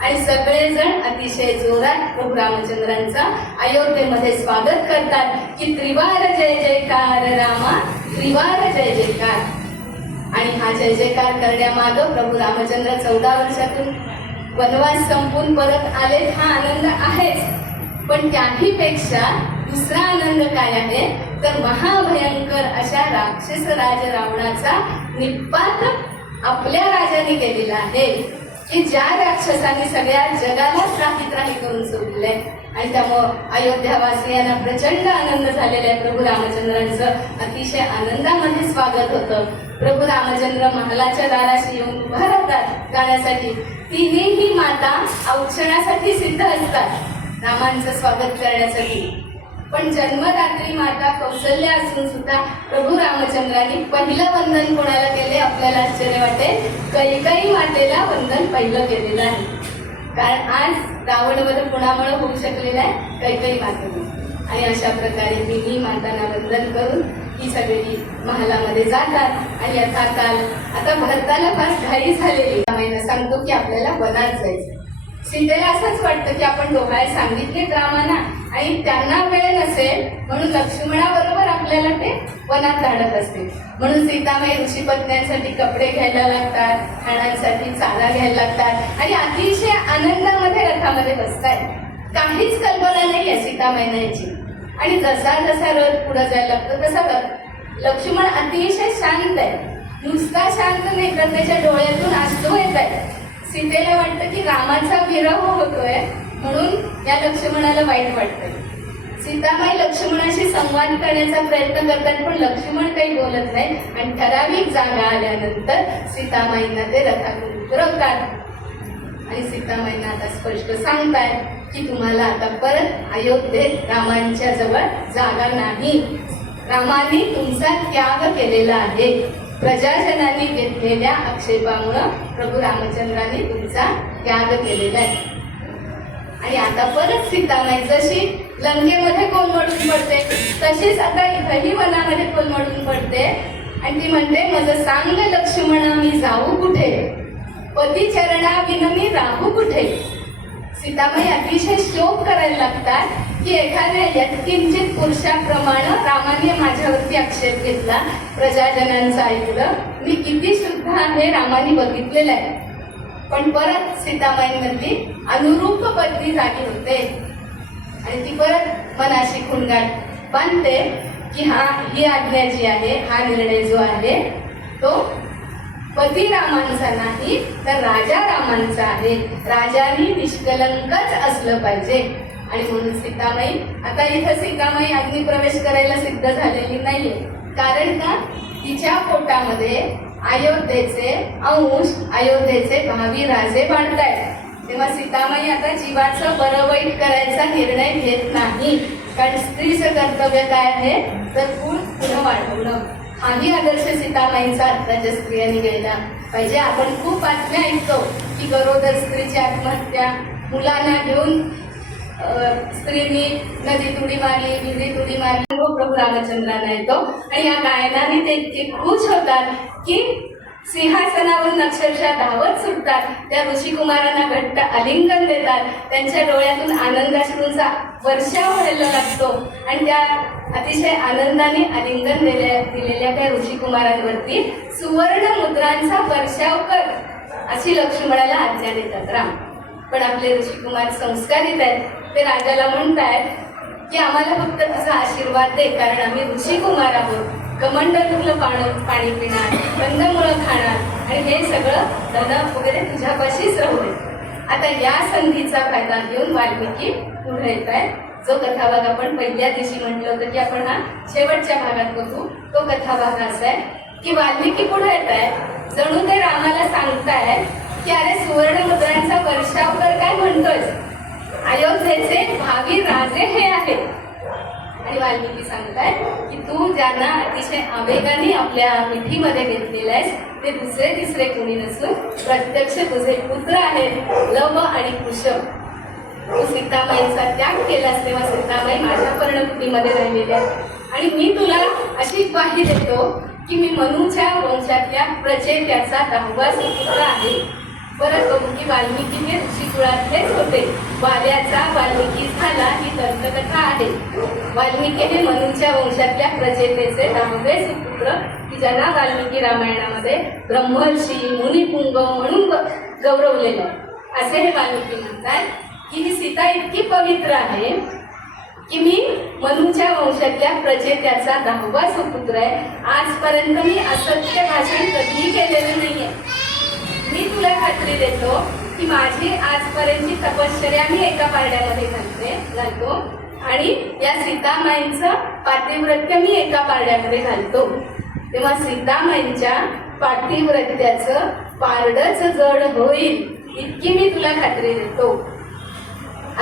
आणि सगळेजण अतिशय जोरात प्रभू रामचंद्रांचा अयोध्येमध्ये स्वागत करतात की त्रिवार जय जयकार रामा, त्रिवार जय जयकार. आणि हा जय जयकार करण्यामागं प्रभू रामचंद्र 14 वर्षातून वनवास संपून परत आले, हा आनंद आहेच. पण त्याहीपेक्षा दुसरा आनंद काय आहे, तर महाभयंकर अशा राक्षस राज रावणाचा निपात आपल्या राजाने केलेला आहे की ज्या राक्षसांनी सगळ्या जगालाच त्राही करून सोडलंय. आणि त्यामुळं अयोध्यावासियांना प्रचंड आनंद झालेला आहे. प्रभू रामचंद्रांचं अतिशय आनंदामध्ये स्वागत होतं. प्रभू रामचंद्र महालाच्या दाराशी येऊन उभा राहतात गाण्यासाठी. तिन्ही माता औक्षणासाठी सिद्ध असतात रामांचं स्वागत करण्यासाठी. पण जन्मरात्री माता कौसल्या असून सुद्धा प्रभू रामचंद्रांनी पहिलं वंदन कोणाला केले आपल्याला आश्चर्य वाटेल. कैकेयी मातेला वंदन पहिलं केलेलं आहे. कारण आज रावणवध कुणामुळे होऊ शकलेला आहे? कैकेयी मातेने. आणि अशा प्रकारे तिन्ही मातांना वंदन करून ही सगळी महालामध्ये जातात. आणि यथाकाल आता भरताला फार घाई झालेली रामायण सांगतो की आपल्याला वनात जायचं. सीतेला असंच वाटतं की आपण डोहाळे सांगितलेत रामाना आणि त्यांना वेळ नसेल म्हणून लक्ष्मणाबरोबर आपल्याला ते वनात धाडत असते. म्हणून सीतामाई ऋषीपत्न्यांसाठी कपडे घ्यायला लागतात, खाण्यासाठी चारा घ्यायला लागतात आणि अतिशय आनंदामध्ये रथामध्ये बसतायत. काहीच कल्पना नाही आहे सीतामाईना याची. आणि जसा जसा रथ पुढे जायला लागतो तसा लक्ष्मण अतिशय शांत आहे. नुसता शांत नाही तर त्याच्या डोळ्यातून अश्रू येत आहेत. सीतेला वाटतं की रामाचा विरह होतोय म्हणून या लक्ष्मणाला वाईट वाटतंय. सीतामाई लक्ष्मणाशी संवाद करण्याचा प्रयत्न करतात पण लक्ष्मण काही बोलत नाही. आणि ठराविक जागा आल्यानंतर सीतामाईंना ते रथातून उतरवतात आणि सीतामाईंना आता स्पष्ट सांगतायत की तुम्हाला आता परत अयोध्येत रामांच्या जवळ जागा नाही. रामाने तुमचा त्याग केलेला आहे. प्रजाजनांनी घेतलेल्या आक्षेपामुळं प्रभू रामचंद्रांनी तुमचा त्याग केलेला आहे. आणि आता परत सीतामाई जशी लंकेमध्ये कोलमडून पडते तशीच आता इथंही वनामध्ये कोलमडून पडते. आणि ती म्हणते माझं सांग लक्ष्मणा मी जाऊ कुठे, पती चरणा विन मी राहू कुठे. सीतामाई अतिशय शोक करायला लागतात की एखाद्या यत्किंचित पुरुषाप्रमाणे रामाने माझ्यावरती आक्षेप घेतला, प्रजाजनांचं ऐकलं, मी किती शुद्ध आहे रामाने बघितलेलं आहे. पण परत सीतामाईंमधली अनुरूप पत्नी जागी होते आणि ती परत मनाशी खुणगाट बांधते की ही आज्ञा जी आहे, हा निर्णय जो आहे तो पती रामांचा नाही तर राजा रामांचा आहे. राजाने निष्कलंकच असलं पाहिजे. आणि म्हणून सीतामाई आता इथं सीतामाई अग्निप्रवेश करायला सिद्ध झालेली नाहीये. कारण का तिच्या पोटामध्ये अयोध्येचे अंश, अयोध्येचे भावी राजे बांधतायत. तेव्हा सीतामाई आता जीवाचं बरं वाईट करायचा निर्णय घेत नाही. कारण स्त्रीचं कर्तव्य काय आहे तर कुळ पुन्हा वाढवणं. हाही आदर्श सीतामाईंचा आत्ताच्या स्त्रियांनी घ्यायला पाहिजे. आपण खूप बातम्या ऐकतो की गरोदर स्त्रीची आत्महत्या, मुलांना घेऊन स्त्रीनी नदीत उडी मारली, विहिरीत उडी मारली. प्रभू रामचंद्रांना येतो आणि या गायनाने ते इतके खुश होतात की सिंहासनावरून अक्षरशः धावत सुटतात. त्या ऋषिकुमारांना घट्ट आलिंगन देतात. त्यांच्या डोळ्यातून आनंदाश्रूंचा वर्षाव व्हायला लागतो आणि त्या अतिशय आनंदाने आलिंगन दिलेल्या त्या ऋषिकुमारांवरती सुवर्ण मुद्रांचा वर्षाव कर अशी लक्ष्मणाला आज्ञा देतात राम. पण आपले ऋषिकुमार संस्कारित आहेत. ते राजाला म्हणतायत की आम्हाला फक्त तुझा आशीर्वाद दे, कारण आम्ही ऋषिकुमार आहोत. कमंडलूला पाणी पिणार, कंदमुळं खाणार आणि हे सगळं धन वगैरे तुझ्यापाशीच राहू दे. आता या संधीचा फायदा घेऊन वाल्मिकी पुढे येत आहे. जो कथाभाग आपण पहिल्या दिवशी म्हटलं होतं की आपण हा शेवटच्या भागात बघू. तो कथाभाग असा आहे की वाल्मिकी पुढे येत आहे. जणू ते रामाला सांगतायत की अरे सुवर्ण मुद्रांचा वर्षाव कर काय म्हणतोय, अयोध्येचे भावी राजे हे आहेत. आणि वाल्मिकी सांगतायत की तू ज्यांना अतिशय आवेगाने आपल्या मिठीमध्ये घेतलेलं आहेस ते दुसरे तिसरे कोणी नसून प्रत्यक्ष तुझे पुत्र आहेत लव आणि कुश. तू सीतामाईचा त्याग केलास तेव्हा सीतामाई माझ्या पर्णकुटीमध्ये राहिलेल्या आहेत आणि मी तुला अशी ग्वाही देतो की मी मनूच्या वंशातल्या प्रचेत्याचा 10वा सुपुत्र आहे. परत बघू की वाल्मिकी हे ऋषिकुळातलेच होते. वाल्याचा वाल्मिकी झाला ही दंतकथा आहे. वाल्मिकी हे मनूच्या वंशातल्या प्रचेतेचे 10वे सुपुत्र की ज्यांना वाल्मिकी रामायणामध्ये ब्रह्मर्षी मुनिपुंग म्हणून गौरवलेलं. असे हे वाल्मिकी म्हणतात की ही सीता इतकी पवित्र आहे की मी मनुच्या वंशातल्या प्रजेत्याचा 10वा सुपुत्र आहे. आजपर्यंत मी असत्य भाषण कधीही केलेलं नाहीये. मी तुला खात्री देतो की माझी आजपर्यंतची तपश्चर्या मी एका पारड्यामध्ये घालतो आणि या सीतामाईंचं पातिव्रत्य मी एका पारड्यामध्ये घालतो. तेव्हा सीतामाईंच्या पातिव्रत्याचं पारडच जड होईल इतकी मी तुला खात्री देतो.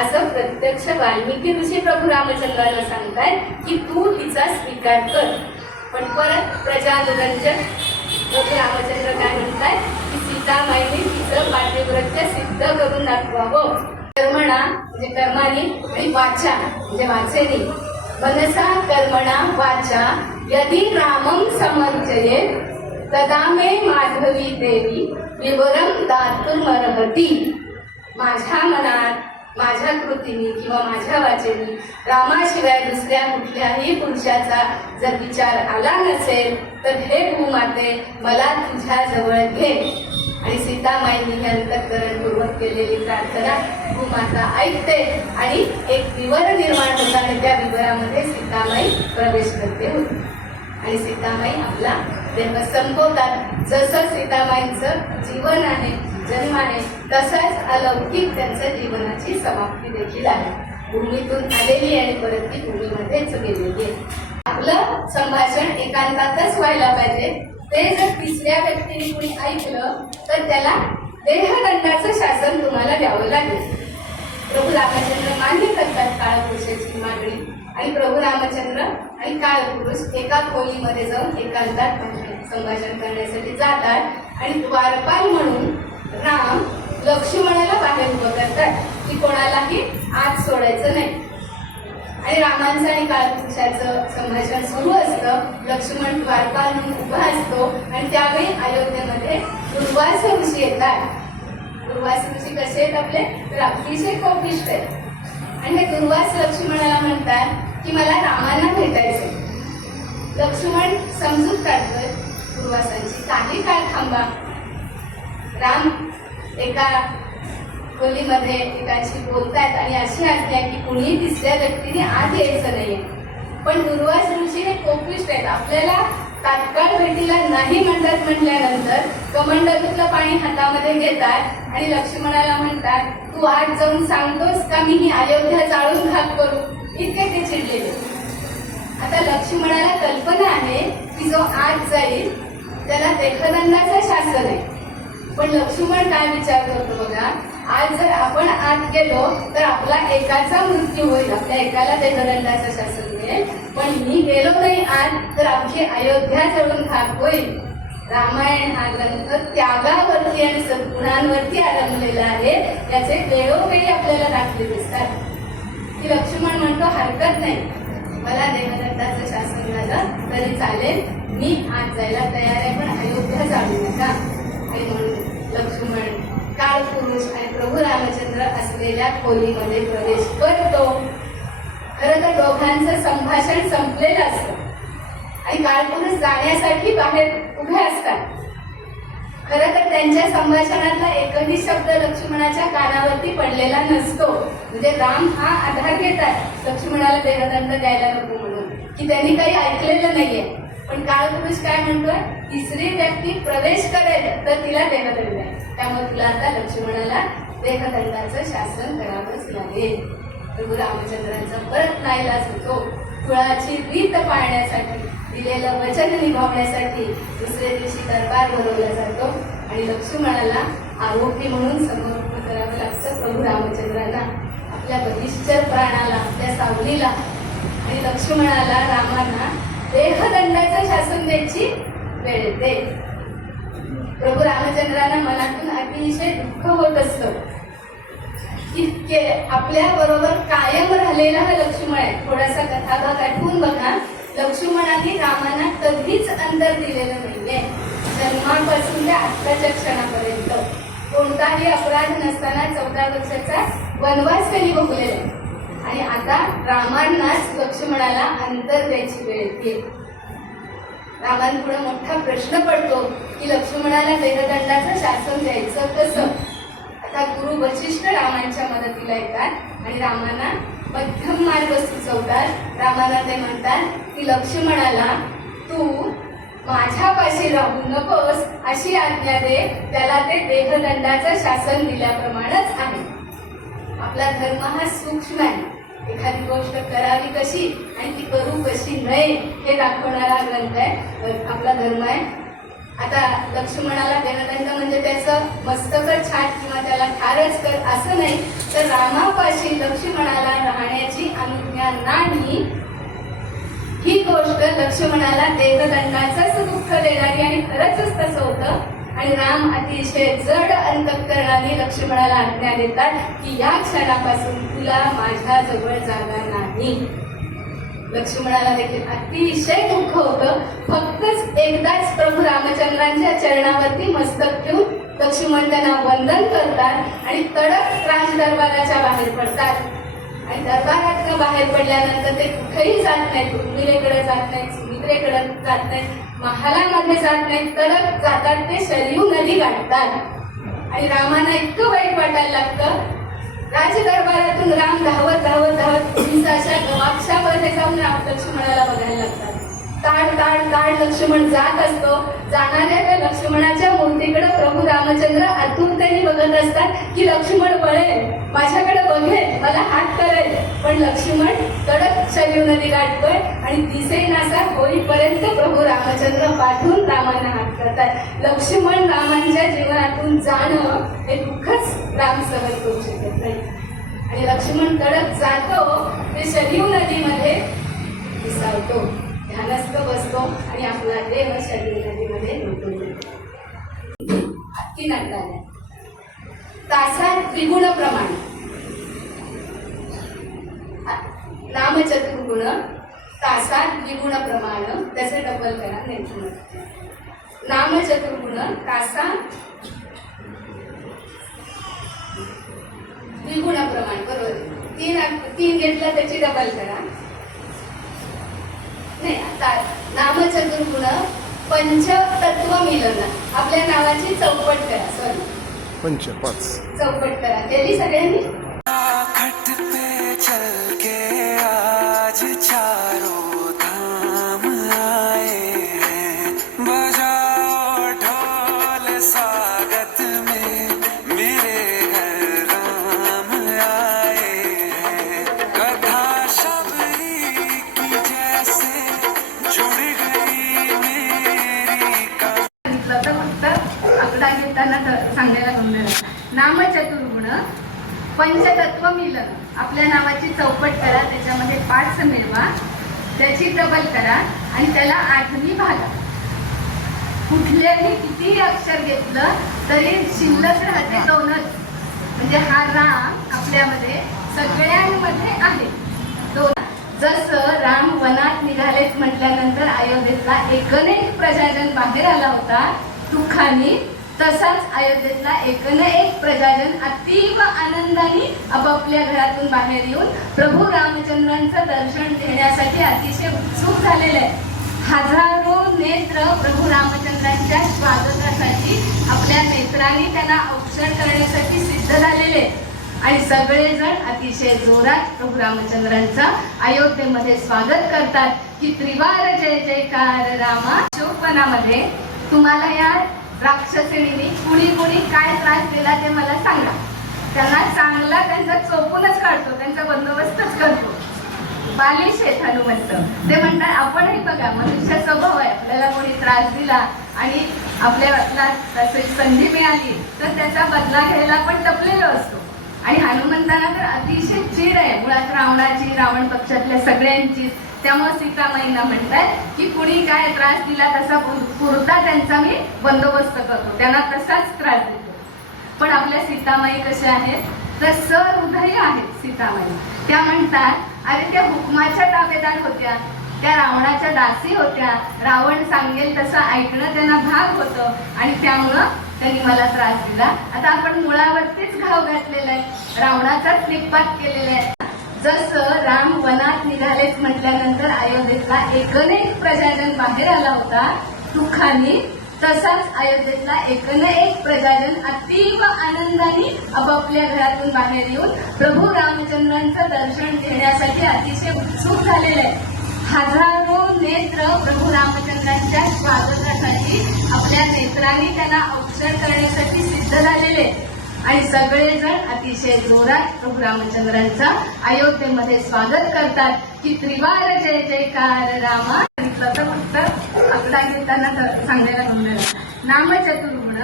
असं प्रत्यक्ष वाल्मिकी ऋषी प्रभू रामचंद्राला सांगतायत की तू तिचा स्वीकार कर. पण परत प्रजानुरंजक प्रभू रामचंद्र काय म्हणतायत की सीतामाईने तिचं पातिव्रत्य सिद्ध करून दाखवावं. कर्मणा म्हणजे कर्मानी आणि वाचा म्हणजे वाचेनी. मनसा कर्मणा वाचा यदि रामं समर्चये तदा मे माधवी देवी विवरम दातुमर्हति. माझ्या मनात माझ्या कृतीने किंवा माझ्या वाचेने रामाशिवाय दुसऱ्या कुठल्याही पुरुषाचा जर विचार आला नसेल तर हे भूमाते मला तुझ्या जवळ घे. आणि सीतामाईंनी हे अंतःकरणपूर्वक केलेली प्रार्थना भूमाता ऐकते आणि एक विवर निर्माण होता आणि त्या विवरामध्ये सीतामाई प्रवेश करते होती आणि सीतामाई आपला देह संपवतात. जसं सीतामाईंचं जीवन आहे, जन्म आहे, तसाच अलौकिक त्यांच्या जीवनाची समाप्ती देखील आहे. भूमीतून आलेली आणि परत ती भूमीमध्येच गेलेली आहे. आपलं संभाषण एकांतातच व्हायला पाहिजे. ते जर तिसऱ्या व्यक्तीने कुणी ऐकलं तर त्याला देहदंडाचं शासन तुम्हाला द्यावं लागेल. प्रभू रामचंद्र मान्य करतात काळपुरुषाची मागणी आणि प्रभू रामचंद्र आणि काळपुरुष एका खोलीमध्ये जाऊन एकांतात संभाषण करण्यासाठी जातात आणि द्वारपाल म्हणून राम लक्ष्मणाला बाहेर उभं करतात की कोणालाही आत सोडायचं नाही. आणि रामांचं आणि काळपुरुषाचं संभाषण सुरू असतं. लक्ष्मण द्वारपाल म्हणून उभा असतो आणि त्यावेळी अयोध्येमध्ये दुर्वास ऋषी येतात. दुर्वास ऋषी कसे आहेत आपले तर अतिशय कोपिष्ट आहेत आणि हे दुर्वास लक्ष्मणाला म्हणतात की मला रामांना भेटायचंय. लक्ष्मण समजूत काढतोय दुर्वासांची, काही काळ थांबा. राम एका खोलीमध्ये एकाशी बोलतायत आणि अशी आज्ञा की कुणी तिसऱ्या व्यक्तीने आत यायचं नाहीये. पण दुर्वास ऋषी हे कोपिष्ट आहेत. आपल्याला तात्काळ भेटीला नाही म्हणतात म्हटल्यानंतर कमंडलूतलं पाणी हातामध्ये घेतात आणि लक्ष्मणाला म्हणतात तू आज जाऊन सांगतोस का मी ही अयोध्या जाळून खाक करू. इतके ते चिडलेले. आता लक्ष्मणाला कल्पना आहे की जो आज जाईल त्याला देहदंडाचं शासन आहे. पण लक्ष्मण काय विचार करतो बघा, आज जर आपण आत गेलो तर आपला एकाचा मृत्यू होईल, आपल्या एकाला देहदंडाचं शासन मिळेल. पण मी गेलो नाही आत तर आमची अयोध्या जळून खाक होईल. रामायण हा ग्रंथ त्यागावरती आणि सद्गुणांवरती आरंभलेला आहे. याचे वेळोवेळी आपल्याला दाखले दिसतात की लक्ष्मण म्हणतो हरकत नाही, मला देहदंडाचं शासन झालं तरी चालेल, मी आज जायला तयार आहे, पण अयोध्या जाळू नका. आणि म्हणून लक्ष्मण काळपुरुष आणि प्रभू रामचंद्र असलेल्या खोलीमध्ये प्रवेश करतो. खरं तर दोघांचं संभाषण संपलेलं असतं आणि काळपुरुष जाण्यासाठी बाहेर उभे असतात. खरं तर त्यांच्या संभाषणातला एकही शब्द लक्ष्मणाच्या कानावरती पडलेला नसतो. म्हणजे राम हा आधार घेतात लक्ष्मणाला देहदंड द्यायला नको म्हणून की त्यांनी काही ऐकलेलं नाहीये. पण काळपुरुष काय म्हणतोय, तिसरी व्यक्ती प्रवेश करेल तर तिला देहदंड आहे, त्यामुळे तुला आता लक्ष्मणाला देहदंडाचं शासन करावंच लागेल. प्रभू रामचंद्रांचा परत नाईलाज होतो. कुळाची रीत पाळण्यासाठी, दिलेलं वचन निभावण्यासाठी दुसऱ्या दिवशी दरबार भरवला जातो आणि लक्ष्मणाला आरोपी म्हणून समोर उभं करावं लागतं. प्रभू रामचंद्रांना आपल्या बलिष्ठ प्राणाला, आपल्या सावलीला आणि लक्ष्मणाला, रामांना देहदंडाचं शासन द्यायची वेळ येते. प्रभू रामचंद्रांना मनातून अतिशय दुःख होत असतं. इतके आपल्या बरोबर कायम राहिलेला हा लक्ष्मण आहे. थोडासा कथाभाग आठवून बघा. लक्ष्मणाने रामांना कधीच अंतर दिलेलं नाहीये. जन्मापासून ते आत्ताच्या क्षणापर्यंत कोणताही अपराध नसताना 14 वर्षाचा वनवास त्यांनी भोगलेला आहे. आणि आता रामांनाच लक्ष्मणाला अंतर द्यायची वेळ येते. रामांपुढे मोठा प्रश्न पडतो की लक्ष्मणाला देहदंडाचं शासन द्यायचं कसं. आता गुरु वशिष्ठ रामांच्या मदतीला येतात आणि रामांना मध्यम मार्ग सुचवतात. रामाला ते म्हणतात की लक्ष्मणाला तू माझ्यापाशी राहू नकोस अशी आज्ञा दे. त्याला ते देहदंडाचं शासन दिल्याप्रमाणेच आहे. आपला धर्म हा सूक्ष्म आहे. एखादी गोष्ट करावी कशी आणि ती करू कशी नये हे दाखवणारा ग्रंथ आहे आपला धर्म आहे. आता लक्ष्मणाला देहदंड म्हणजे त्याचं मस्तकच छाट किंवा त्याला ठारच कर असं नाही, तर रामापाशी लक्ष्मणाला राहण्याची अनुज्ञा नाही. ही गोष्ट लक्ष्मणाला देहदंडाचंच दुःख देणारी आणि खरंच तसं होतं. आणि राम अतिशय जड अंतःकरणाने लक्ष्मणाला आज्ञा देतात की या क्षणापासून तुला माझ्या जवळ जागा नाही. लक्ष्मणाला देखील अतिशय दुःख होतं. फक्तच एकदाच प्रभू रामचंद्रांच्या चरणावरती मस्तक ठेवून लक्ष्मण त्यांना वंदन करतात आणि तडक राजदरबाराच्या बाहेर पडतात. आणि दरबारातनं बाहेर पडल्यानंतर ते कुठेही जात नाहीत. उर्मिलेकडे जात नाहीत, सुमित्रेकडे जात नाहीत, महालामध्ये जात नाहीत. तडक जातात ते शरयू नदी गाठतात. आणि रामांना इतकं वाईट वाटायला लागतं. राजदरबारातून राम धावत धावत धावत अशा गवाक्षामध्ये जाऊन राम लक्ष्मणाला बघायला लागतात. ताड ताड ताड लक्ष्मण जात असतो. जाणाऱ्या त्या लक्ष्मणाच्या मूर्तीकडे प्रभू रामचंद्र आतुरतेने बघत असतात की लक्ष्मण वळेल, माझ्याकडे बघेल, मला हात करेल. पण लक्ष्मण तडक शरयू नदी गाठतोय आणि दिसेनासा होईपर्यंत प्रभू रामचंद्र पाठवून रामांना हात करतात. लक्ष्मण रामांच्या जीवनातून जाणं हे दुःखच राम सहन करू शकत नाही. आणि लक्ष्मण तडक जातो ते शरयू नदीमध्ये विसावतो, ध्यानस्थ बसतो आणि आपला देह शरयू नदीमध्ये लुटून जातो. हत्ती नाटकाने तासात द्विगुण प्रमाण नामचतुर्गुण तासात द्विगुण प्रमाण त्याचे डबल करा. नेमकं नामचतुर्गुण तासात द्विगुण प्रमाण बरोबर. तीन घेतलं त्याची डबल करा. नाही आता नामचतुर्गुण पंचतत्व मिलन आपल्या नावाची चौपट करा. सॉरी 5 चौपट करा. केली सगळ्यांनी? खट पे चल के आज चारों धाम आए हैं, बजाओ ढोल स्वागत में मेरे घर राम आए हैं. कथा शबरी की जैसे जुड़ गई मेरी आकडा घेताना सांगायला गंभीर. नामचतुर्गुण पंचतत्व मिलन आपल्या नावाची चौपट करा. त्याच्यामध्ये 5 मिळवा, त्याची डबल करा आणि त्याला 8नी भागा. कुठल्याही कितीही अक्षर घेतलं तरी शिल्लक राहते 2च. म्हणजे हा राम आपल्यामध्ये सगळ्यांमध्ये आहे 2. जसं राम वनात निघालेत म्हटल्यानंतर अयोध्येतला एकनेक प्रजाजन बाहेर आला होता दुःखाने, तसाच अयोध्येतला एक प्रजाजन अतीव आनंदाने आपापल्या घरातून बाहेर येऊन प्रभू रामचंद्रांचं दर्शन घेण्यासाठी अतिशय उत्सुक झालेले आहे. हजारो नेत्र प्रभू रामचंद्रांच्या स्वागतासाठी आपल्या नेत्रांनी त्यांना औक्षण करण्यासाठी सिद्ध झालेले आणि सगळेजण अतिशय जोरात प्रभू रामचंद्रांचं अयोध्येमध्ये स्वागत करतात की त्रिवार जय जयकार रामा. शोकवनामध्ये तुम्हाला या राक्षसिणीने कुणी काय त्रास दिला ते मला सांगा. त्यांना चांगला त्यांचा चोपूनच काढतो, त्यांचा बंदोबस्तच करतो. बालिश आहेत हनुमंत. ते म्हणतात आपणही बघा मनुष्य स्वभाव आहे, आपल्याला कोणी त्रास दिला आणि आपल्याला संधी मिळाली तर त्याचा बदला घ्यायला आपण टपलेलो असतो. आणि हनुमंतांना तर अतिशय चीड आहे मुळात रावणाची, रावण पक्षातल्या सगळ्यांची. त्यामुळे सीतामाईंना म्हणतात की कुणी काय त्रास दिला तसा पुरता त्यांचा मी बंदोबस्त करतो, त्यांना तसाच त्रास देतो. पण आपल्या सीतामाई कशा आहेत तर सहृदयी आहेत सीतामाई. त्या म्हणतात अरे त्या हुकमाच्या ताबेदार होत्या, त्या रावणाच्या दासी होत्या. रावण सांगेल तसं ऐकणं त्यांना भाग होतं आणि त्यामुळं त्यांनी मला त्रास दिला. आता आपण मुळावरतीच घाव घातलेला आहे, रावणाचाच निपात केलेला आहे. जसं राम वनात निघालेत म्हटल्यानंतर अयोध्येतला एकनेक प्रजाजन बाहेर आला होता दुःखाने, तसाच अयोध्येतला एकन एक प्रजाजन अतीव आनंदाने आपापल्या घरातून बाहेर येऊन प्रभू रामचंद्रांचं दर्शन घेण्यासाठी अतिशय उत्सुक झालेले आहे. हजारो नेत्र प्रभू रामचंद्रांच्या स्वागतासाठी आपल्या नेत्रांनी त्यांना अवसर करण्यासाठी सिद्ध झालेले आणि सगळेजण अतिशय जोरात प्रभू रामचंद्रांचा अयोध्येमध्ये स्वागत करतात की त्रिवार जय जयकार रामा. फक्त आकडा घेताना सांगायला जमलेला नामचतुर्गुण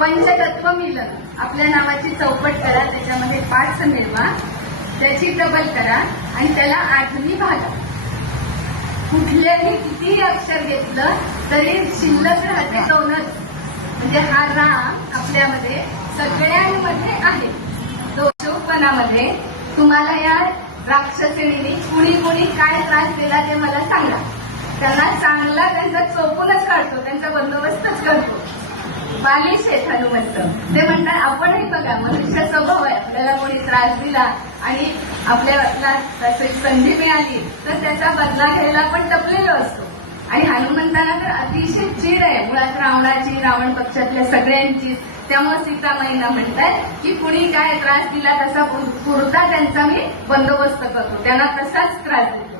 पंचतत्व मिलन. आपल्या नावाची चौपट करा, त्याच्यामध्ये 5 मिळवा, त्याची डबल करा आणि त्याला 8नी भागा. कुठल्याही कितीही अक्षर घेतलं तरी शिल्लक राहते 2च. म्हणजे हा राम आपल्यामध्ये सगळ्यांमध्ये आहे. दोषोपणामध्ये तुम्हाला या राक्षसिणीने कुणी काय त्रास दिला ते मला सांगा. त्यांना चांगला त्यांचा चोपूनच काढतो, त्यांचा बंदोबस्तच करतो. बालिश आहेत हनुमंत. ते म्हणतात आपणही बघा, मनुष्य स्वभाव आहे, आपल्याला कोणी त्रास दिला आणि आपल्याला संधी मिळाली तर त्याचा बदला घ्यायला आपण टपलेलो असतो. आणि हनुमंतांना तर अतिशय चीड आहे मुळात रावणाची, रावण पक्षातल्या सगळ्यांची. त्यामुळे सीतामाईंना म्हणतात की कुणी काय त्रास दिला तसा पुरता त्यांचा मी बंदोबस्त करतो, त्यांना तसाच त्रास देतो.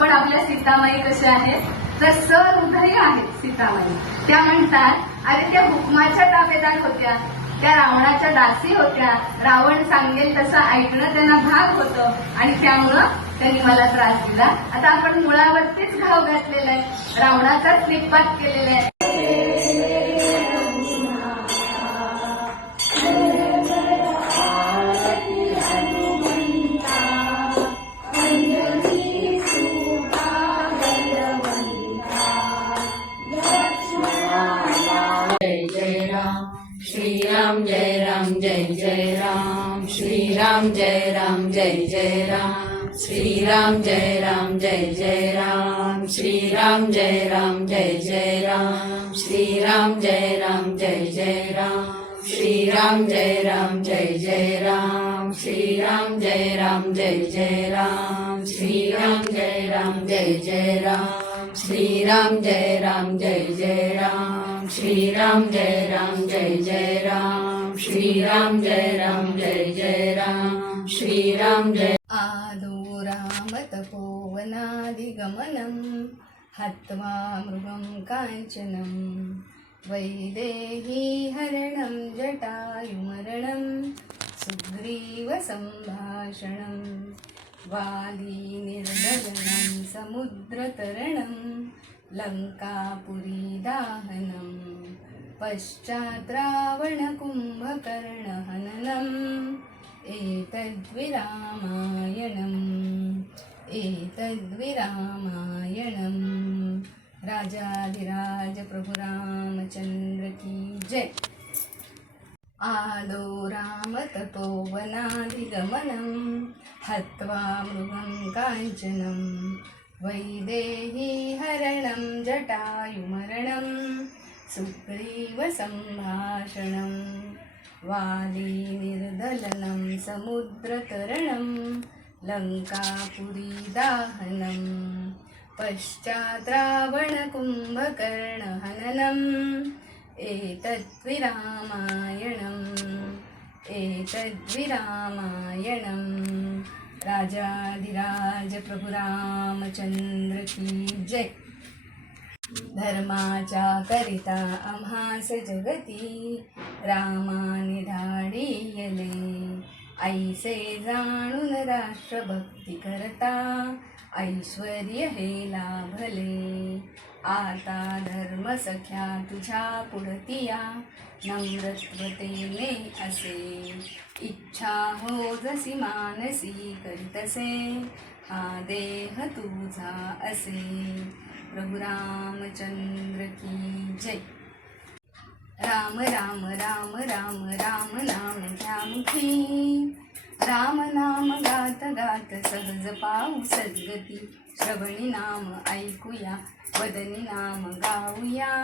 पण आपल्या सीतामाई कशा आहेत तर सहृदय आहेत सीतामाई. त्या म्हणतात अरे त्या हुकमाच्या ताबेदार होत्या, त्या रावणाच्या दासी होत्या. रावण सांगेल तसं ऐकणं त्यांना भाग होतं आणि त्यामुळं त्यांनी मला त्रास दिला. आता आपण मुळावरतीच घाव घातलेला आहे, रावणाचाच निपात केलेला आहे. श्री राम जय राम जय जय राम. श्री राम जय राम जय जय राम. श्री राम जय राम जय जय राम. श्री राम जय राम जय जय राम. श्री राम जय राम जय जय राम. श्री राम जय राम जय जय राम. श्री राम जय राम जय जय राम. श्री राम जय राम जय जय राम. श्री राम जय राम जय जय राम. श्री राम जय राम जय जय राम. श्री राम जय राम जय जय राम. श्री राम जय. आदो राम तपोवनादिगमनं हत्वा मृगं काञ्चनं वैदेही हरणं जटायुमरणं सुग्रीवसम्भाषणं वाली निर्दलनं समुद्रतरणं लङ्कापुरीदाहनं पश्चात् रावणकुम्भकर्णहननम् एतद्विरामायणम्. राजाधिराज प्रभु रामचंद्र की जय. आदो राम तपोवनाधिगमनं हत्वा मृगं काञ्चनं वैदेही हरणं जटायुमरणं सुग्रीवसम्भाषणं वाली निर्दलनं समुद्रतरणं लङ्कापुरीदाहनं पश्चात् रावणकुम्भकर्णहननम् एतद्विरामायणम्. राजाधिराज प्रभु रामचंद्र की जय. धर्माच्या करिता आम्हास जगती रामाने धाडियले. ऐसे जाणून राष्ट्रभक्ती करता ऐश्वर्य हे लाभले. आता धर्म सख्या तुझ्या पुढतिया नम्रत्वतेने असे. इच्छा हो जसी मानसी करीतसे हा देह तुझा असे. प्रभु रामचंद्र की जय. राम राम राम राम राम नाम घ्या मुखी. राम नाम गात गात सहज पाऊ सद्गती. श्रवणी नाम ऐकूया वदनी नाम गाऊया.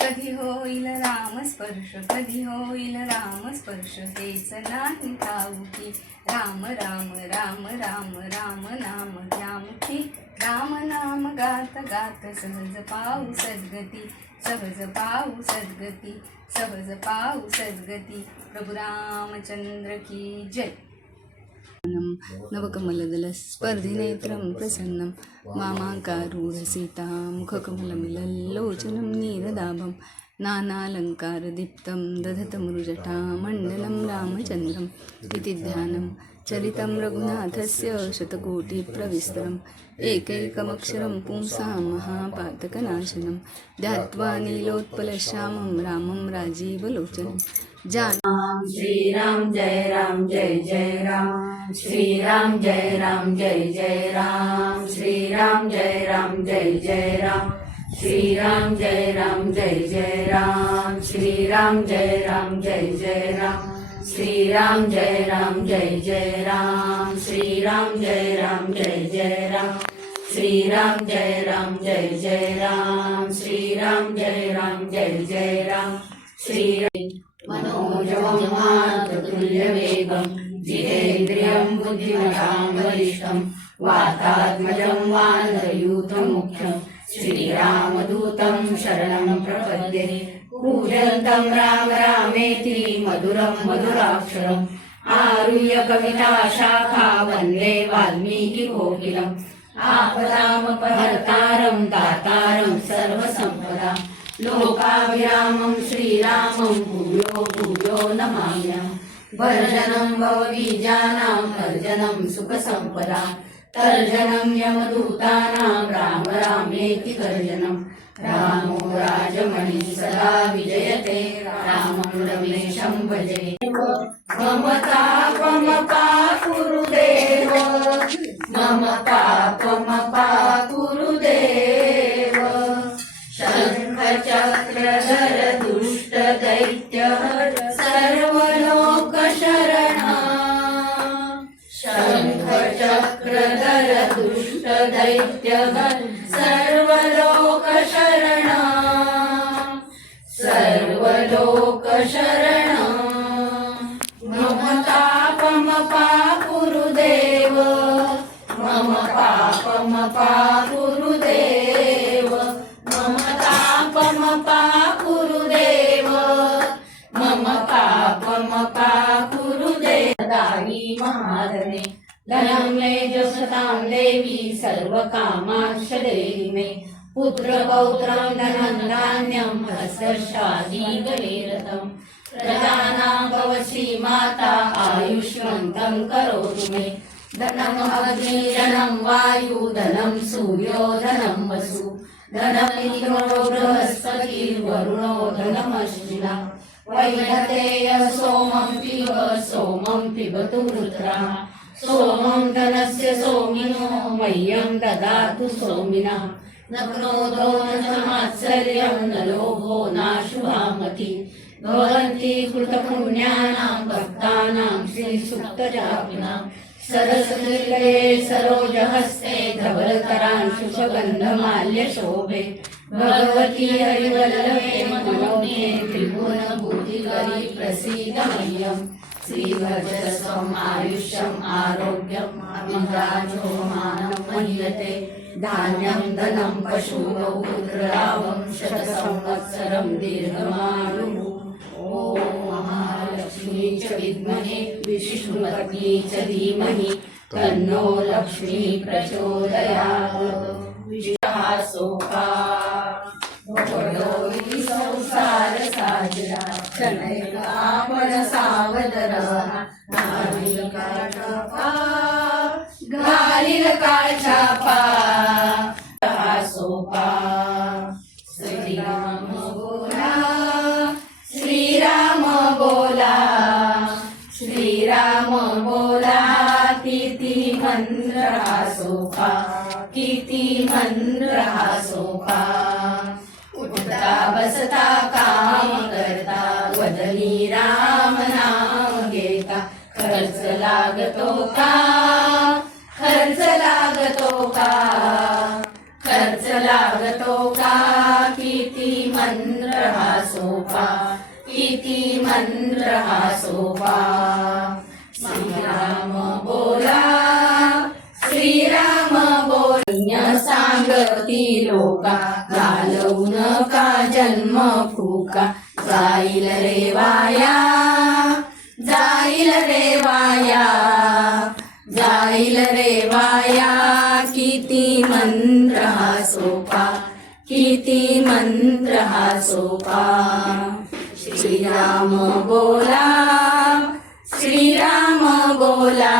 कधी होईल रामस्पर्श कधी होईल रामस्पर्श हेच नाही ठाऊकी. राम राम राम राम राम नाम घ्या मुखी. राम नाम गात गात सहज पाऊ सद्गती. सहज पाहू सद्गती, सहज पाहू सद्गती. प्रभु रामचंद्र की जय. नवकमलदलस्पर्धिनेत्रं प्रसन्नं वामाकारूढसीता मुखकमलमिलल्लोचनं नीरदाभं नानालङ्कारदीप्तं दधतमृजटामण्डलं रामचन्द्रम् इति ध्यानं चरितं रघुनाथस्य शतकोटिप्रविस्तरम् एकैकमक्षरं पुंसां महापातकनाशनं ध्यात्वा नीलोत्पलश्यामं रामं राजीवलोचनं श्री राम जय राम जय जय राम. श्री राम जय राम जय जय राम. श्री राम जय राम जय जय राम. श्री राम जय राम जय जय राम. श्री राम जय राम जय जय राम. श्री राम जय राम जय जय राम. श्री राम जय राम जय जय राम. श्री राम जय राम जय जय राम. श्री राम जय राम जय जय राम. श्री मनोजवमातुल्यवेगं जितेन्द्रियं बुद्धिमतां वरिष्ठं वातात्मजं वानरयूथमुख्यं श्रीरामदूतं शरणं प्रपद्ये. पूजन्तं राम रामेति मधुरं मधुराक्षरम् आरुह्य कविताशाखा वन्दे वाल्मीकिकोकिलम्. आपदामपहर्तारं दातारं सर्वसम्पदां लोकाभिरामं श्रीरामं भूयो भूयो नमाम्यहम्. वर्जनं भवबीजानां तर्जनं सुखसम्पदां तर्जनं यमदूतानां राम रामेति गर्जनं. रामो राजमणिः सदा विजयते रामं रमेशं भजे. मम पापमपाकुरुदेव मम पापमपाकुरुदेव. शङ्खचक्रधर दुष्टदैत्यः सर्वलोकशरणा. शङ्खचक्रधर दुष्टदैत्यः सर्वलोकशरणा. सर्वलोकशरणा. मम पापमपाकुरुदेव मम पापमपाकुरुदेव. मम पापमपाकुरुदेव मम पापमपाकुरुदेव. दायि महाधने धनं मे जसतां देवी सर्वकामांश्च देहि मे. पुत्रपौत्रं धनं धान्यं हर्षशादीगरीरथम्. प्रजानां भव श्रीमाता आयुष्मन्तं करोतु मे. धनम् अग्नि धनं वायु धनं सूर्यो धनं वसु धनम् इन्द्रो बृहस्पतिर्वरुणो धनमश्विना. वैनतेय सोमं पिबतु वृत्रः. सोमं धनस्य सोमिनो मह्यं ददातु सोमिनः. न क्रोधो न मात्सर्यं न लोभो नाशुभामति. भवन्ति कृतपुण्यानां भक्तानां श्रीसुक्तजापिनां. सरसलीले सरोजहस्ते धवलकरांशु सुगन्धमाल्यशोभे. भगवती हरिवल्लभे मनोमे त्रिभुवनभूतिकरी प्रसीद मह्यम्. श्रीभद्रस्वम् आयुष्यम् आरोग्यम् अभिराजोमानं मह्यते. धान्यं धनं पशुः पुत्रलाभं शतसंवत्सरं दीर्घमायुः. ॐ महालक्ष्मी च विद्महे विष्णुपत्नी च धीमहि तन्नो लक्ष्मी प्रचोदयात्. विषहासोका भोडोरी संसार साजरा क्षणैक आपण सावधरा. घालील काळछापा सोपा. श्रीराम बोला श्रीराम बोला श्रीराम बोला. किती मंत्र हा सोपा किती मंत्र हा सोपा. उठता बसता काम करता वदनी राम नाम घेता. खर्च लागतो का खर्च लागतो का खर्च लागतो का. किती मंत्र हा सोपा किती मंत्र हा सोपा. श्रीराम बोला श्रीराम बोल. सांग पती लोका घालवू नका जन्म फुका जाईल रे वाया जाईल रे वाया जाईल रे वाया किती मंत्र हा सोपा किती मंत्र हा सोपा श्रीराम बोला श्रीराम बोला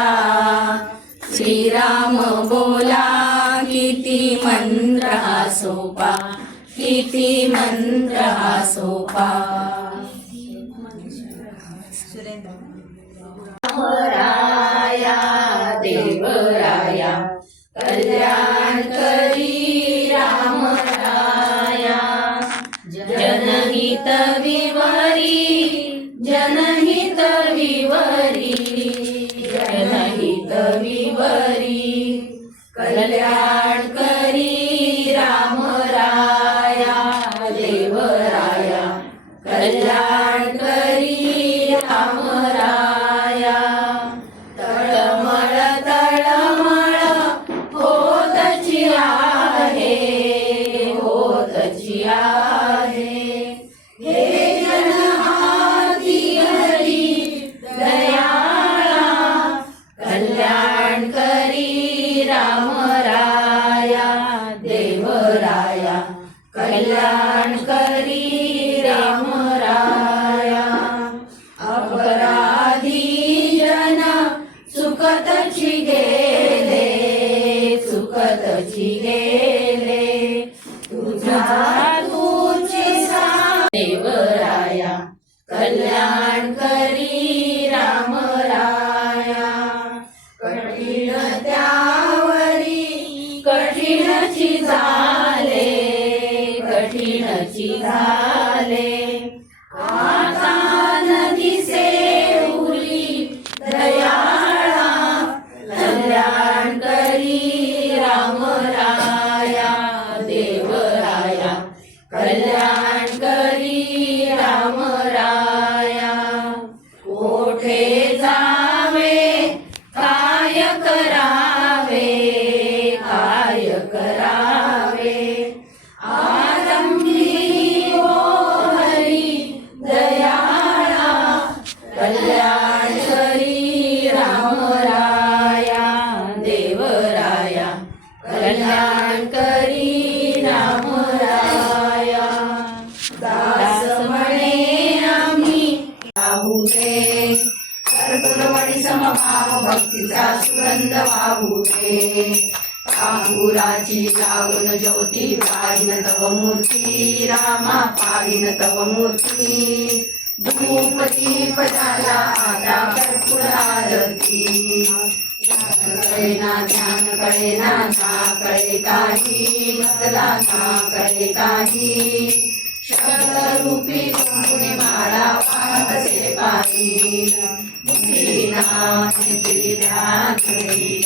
श्रीराम बोला किती मंत्र हा सोपा किती मंत्र हा सोपा राया देवराया कल्याण करी राम राया जनहित विवरी जनहित विवरी जनहित विवरी कल्याण करी राम राया देवराया कल्याण करी राम राया तळमळ तळमळ होतची आहे होतची आहे हे जन हाती हरी दयाळा कल्याण करी राम राया देवराया कल्याण करी राम राया अपराधी जन सुखतची गेले सुखतची गेले तुझा तुझी देवराया कल्याण करी राम राया कठीण त्यावरी कठीणची झाले कठीणची झाले आता नदीसे उली दयाळा कल्याण करी राम राया देवराया कल्याण करी राम राया कोठे जावे काय करावे काय करावे आरंभी ओ हरी दयाळा कल्याण करी राम राया देवराया कल्याण करी राम राया दास म्हणे आम्ही वाहू दे कर्पूरवडी समभाव भक्तीचा सुगंध वाहू दे कांबुराची लावून ज्योती पाहिन तव मूर्ती रामा पाहिन तव मूर्ती धूप दीप झाला आता कर्पूर आरती ध्यान कळेना ना कळे काही बसला ना कळे काही शब्दरूपी कुंकुणी माळा पाहसे पाही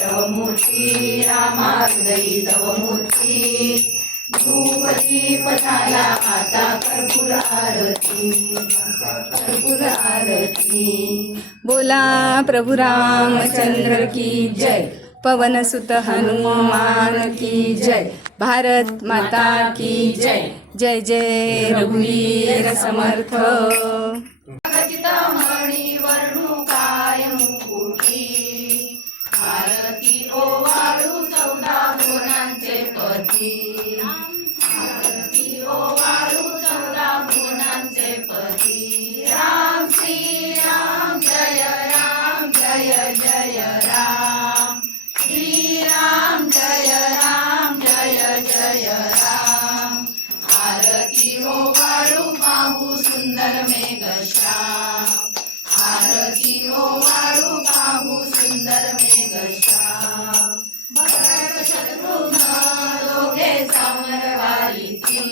तव मूर्ती रामा हृदयी तव मूर्ती धूप दीप झाला आता कर्पूर आरती कर्पूर आरती बोला प्रभु रामचंद्र की जय पवन सुत हनुमान की जय भारत माता की जय जय जय रघुवीर समर्थ मणी वर्णू काय मुकुटी भारती ओवाळू 14 भुवनांचे पती भारती ओवाळू 14 भुवनांचे पती राम श्री राम जय जय राम श्री राम जय जय राम आरती ओवाळू पाहू सुंदर मेघश्याम आरती ओवाळू पाहू सुंदर मेघश्याम भरत शत्रुघ्न दोघे समरवारीती